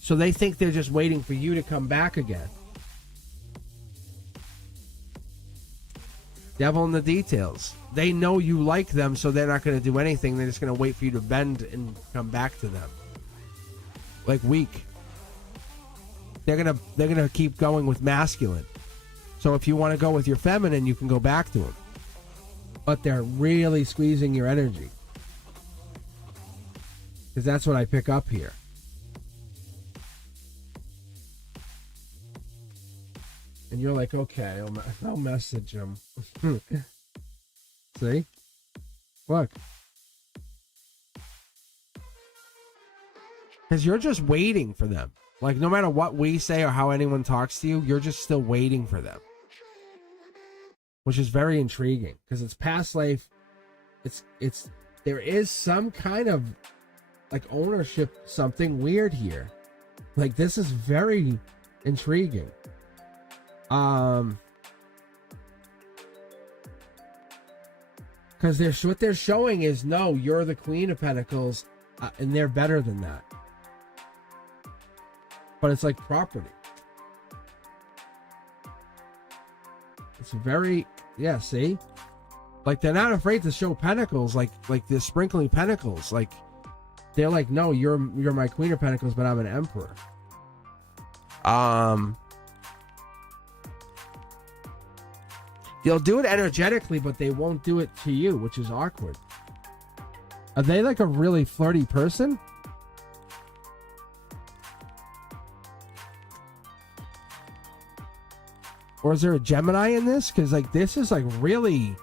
so they think they're just waiting for you to come back again. Devil in the details. They know you like them, so they're not going to do anything. They're just going to wait for you to bend and come back to them. Like, weak. They're gonna keep going with masculine. So if you want to go with your feminine, you can go back to them. But they're really squeezing your energy. Because that's what I pick up here. And you're like, okay, I'll message them. See? Look. Because you're just waiting for them. Like, no matter what we say or how anyone talks to you, you're just still waiting for them. Which is very intriguing. Because it's past life. There is some kind of, like, ownership, something weird here. Like, this is very intriguing. Because what they're showing is, no, you're the Queen of Pentacles, and they're better than that. But it's like property. It's very, yeah, see? Like, they're not afraid to show pentacles, like they're sprinkling pentacles. Like, They're like, no, you're my Queen of Pentacles, but I'm an Emperor. They'll do it energetically, but they won't do it to you, which is awkward. Are they like a really flirty person? Or is there a Gemini in this? Because like this is like really,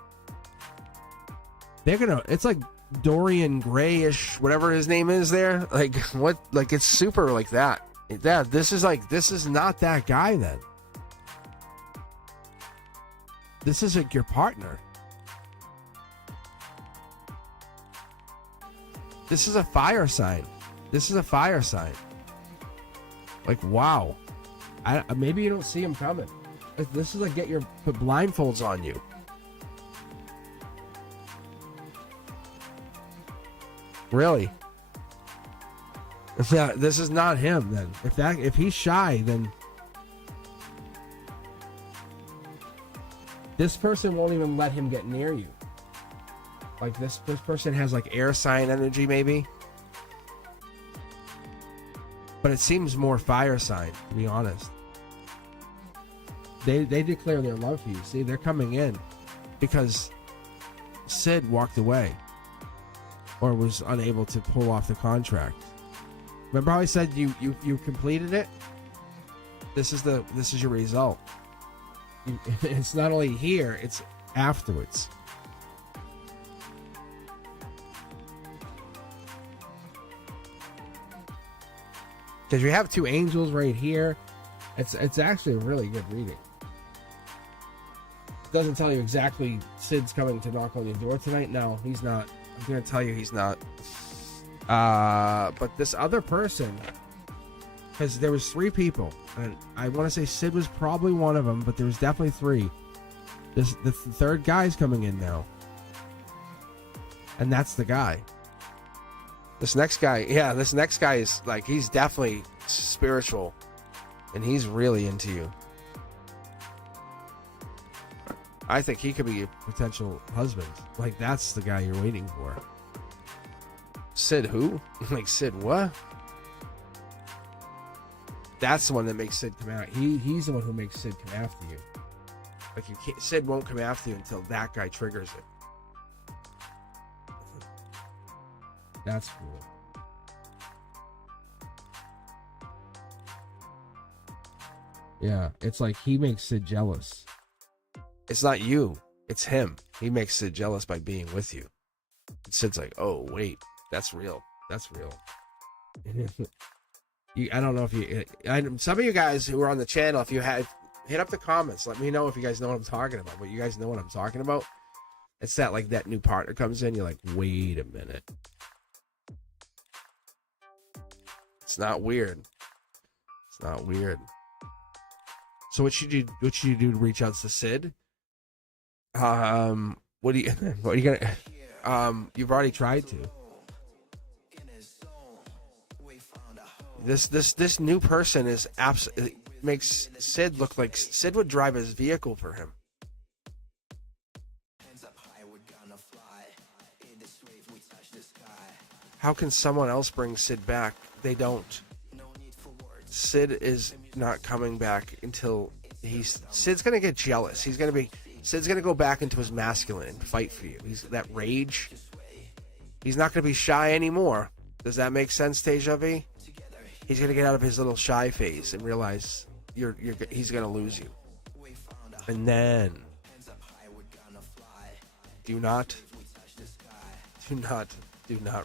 it's like Dorian Grayish, whatever his name is there. Like what? Like it's super like that. Yeah, this is not that guy then. This is like your partner. This is a fire sign. This is a fire sign. Like wow, maybe you don't see him coming. This is like put blindfolds on you. Really? Yeah, this is not him then. If he's shy, then this person won't even let him get near you. Like this person has like air sign energy maybe. But it seems more fire sign, to be honest. They declare their love for you. See, they're coming in because Sid walked away or was unable to pull off the contract. Remember how I said you completed it? This is your result. It's not only here, it's afterwards. Because you have two angels right here. It's actually a really good reading. It doesn't tell you exactly Sid's coming to knock on your door tonight. No, he's not. I'm going to tell you he's not. But this other person, because there was 3 people, and I want to say Sid was probably one of them, but there was definitely 3. The third guy's coming in now, and that's the guy. This next guy is like, he's definitely spiritual, and he's really into you. I think he could be a potential husband. Like, that's the guy you're waiting for. Sid who? Like, Sid what? That's the one that makes Sid come out. He's the one who makes Sid come after you. Like, Sid won't come after you until that guy triggers it. That's cool. Yeah, it's like he makes Sid jealous. It's not you, it's him. He makes Sid jealous by being with you. And Sid's like, oh, wait, that's real. That's real. I don't know if you... some of you guys who are on the channel, if you had... hit up the comments. Let me know if you guys know what I'm talking about. But you guys know what I'm talking about? It's that, like, that new partner comes in, you're like, wait a minute. It's not weird. It's not weird. So what should you do to reach out to Sid? What are you gonna you've already tried to. This new person is absolutely makes Sid look like Sid would drive his vehicle for him. How can someone else bring Sid back? They don't. Sid is not coming back until Sid's gonna get jealous. Sid's gonna go back into his masculine and fight for you. He's that rage. He's not gonna be shy anymore. Does that make sense, Teja V? He's gonna get out of his little shy phase and realize he's gonna lose you. And then do not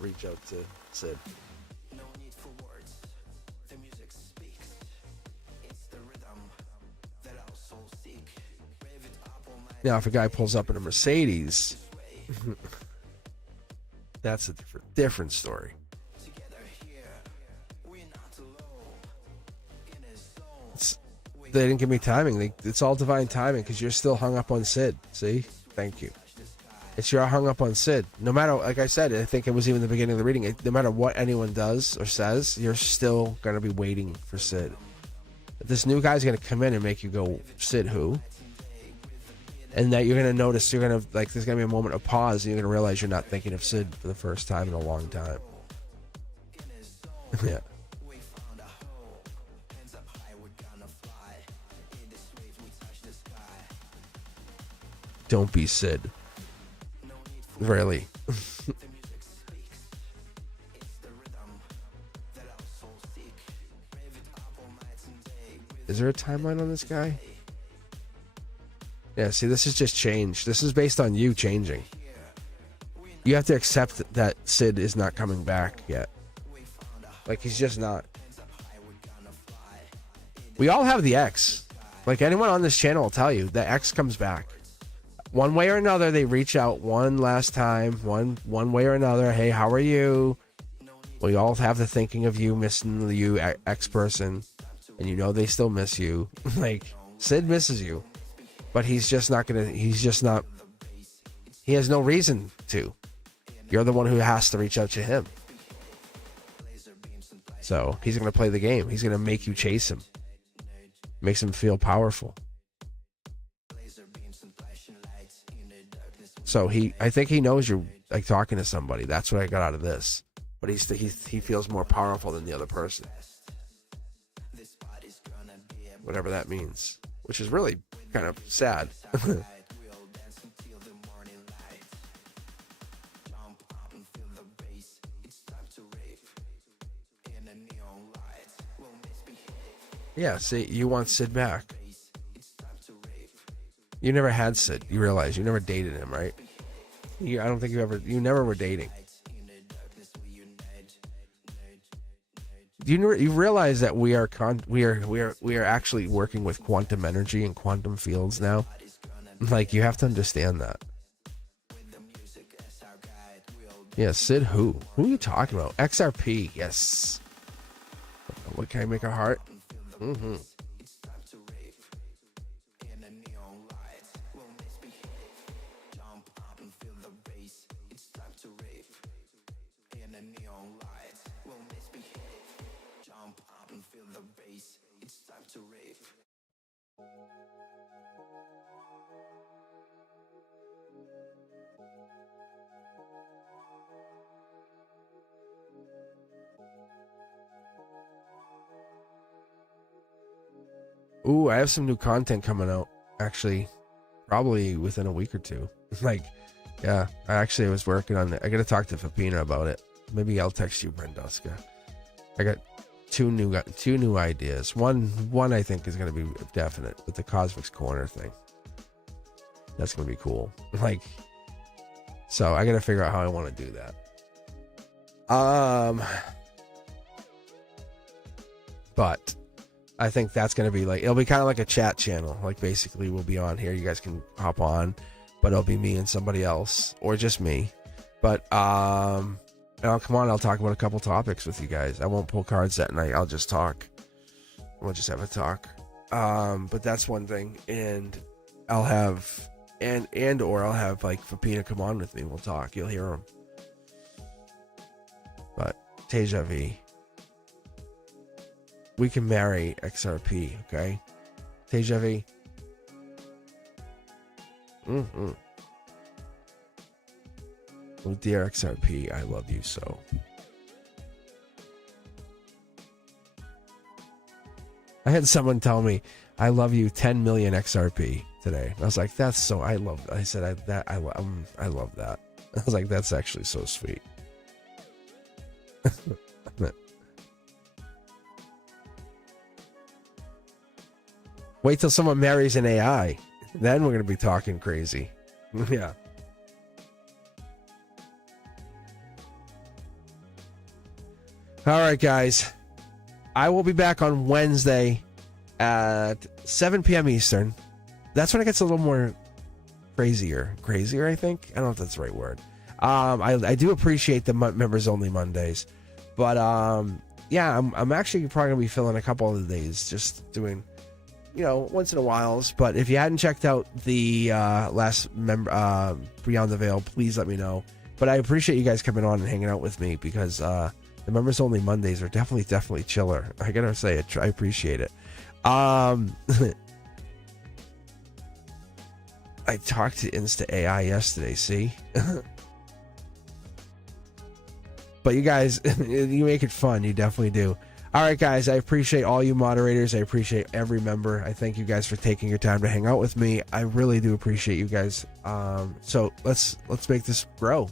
reach out to Sid. Now, if a guy pulls up in a Mercedes, that's a different story. They didn't give me timing. It's all divine timing because you're still hung up on Sid. See? Thank you. You're hung up on Sid. No matter, like I said, I think it was even the beginning of the reading, no matter what anyone does or says, you're still going to be waiting for Sid. This new guy's going to come in and make you go, Sid who? And that you're going to notice, there's going to be a moment of pause, and you're going to realize you're not thinking of Sid for the first time in a long time. Yeah. Don't be Sid. Really. Is there a timeline on this guy? Yeah, see, this is just change. This is based on you changing. You have to accept that Sid is not coming back yet. Like, he's just not. We all have the X. Like, anyone on this channel will tell you, the X comes back. One way or another, they reach out one last time. One way or another. Hey, how are you? We all have the thinking of you missing you, X person. And you know they still miss you. Like, Sid misses you. But he's just not gonna, he has no reason to. You're the one who has to reach out to him. So, he's gonna play the game. He's gonna make you chase him. Makes him feel powerful. So I think he knows you're like talking to somebody. That's what I got out of this. But he feels more powerful than the other person. Whatever that means. Which is really kind of sad. Yeah, see, you want Sid back. You never had Sid. You realize you never dated him, right? I don't think you never were dating. You realize that we are actually working with quantum energy and quantum fields now? Like, you have to understand that. Yeah, Sid who? Who are you talking about? XRP, yes. What, can I make a heart? Mm-hmm. Ooh, I have some new content coming out. Actually, probably within a week or two. Like, yeah, I was working on it. I gotta talk to Fapina about it. Maybe I'll text you, Brenduska. I got two new ideas. One I think is gonna be definite with the Cosmic's Corner thing. That's gonna be cool. Like, so I gotta figure out how I want to do that. But I think that's going to be like, it'll be kind of like a chat channel. Like, basically we'll be on here. You guys can hop on, but it'll be me and somebody else, or just me. But, and I'll come on. I'll talk about a couple topics with you guys. I won't pull cards that night. I'll just talk. We'll just have a talk. But that's one thing. And I'll have, or I'll have like Fapina come on with me. We'll talk. You'll hear him. But Teja V. We can marry XRP, okay? Teja V. Mm-hmm. Oh, dear XRP, I love you so. I had someone tell me, I love you 10 million XRP today. I was like, that's so, I love that. I said, I love that. I was like, that's actually so sweet. Wait till someone marries an AI. Then we're going to be talking crazy. Yeah. All right, guys. I will be back on Wednesday at 7 p.m. Eastern. That's when it gets a little more crazier, I think. I don't know if that's the right word. I do appreciate the members only Mondays. But, yeah, I'm actually probably going to be filling a couple of the days just doing, once in a while. But if you hadn't checked out the last Beyond the Veil, please let me know. But I appreciate you guys coming on and hanging out with me because the members only Mondays are definitely chiller. I gotta say it. I appreciate it. I talked to Insta AI yesterday. See. But you guys, you make it fun. You definitely do. All right, guys, I appreciate all you moderators. I appreciate every member. I thank you guys for taking your time to hang out with me. I really do appreciate you guys. So let's make this grow.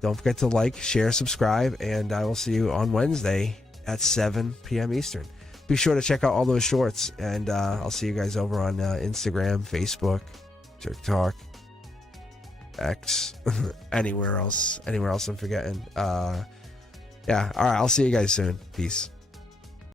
Don't forget to like, share, subscribe, and I will see you on Wednesday at 7 p.m. Eastern. Be sure to check out all those shorts, and I'll see you guys over on Instagram, Facebook, TikTok, X, anywhere else I'm forgetting. Yeah, all right, I'll see you guys soon. Peace.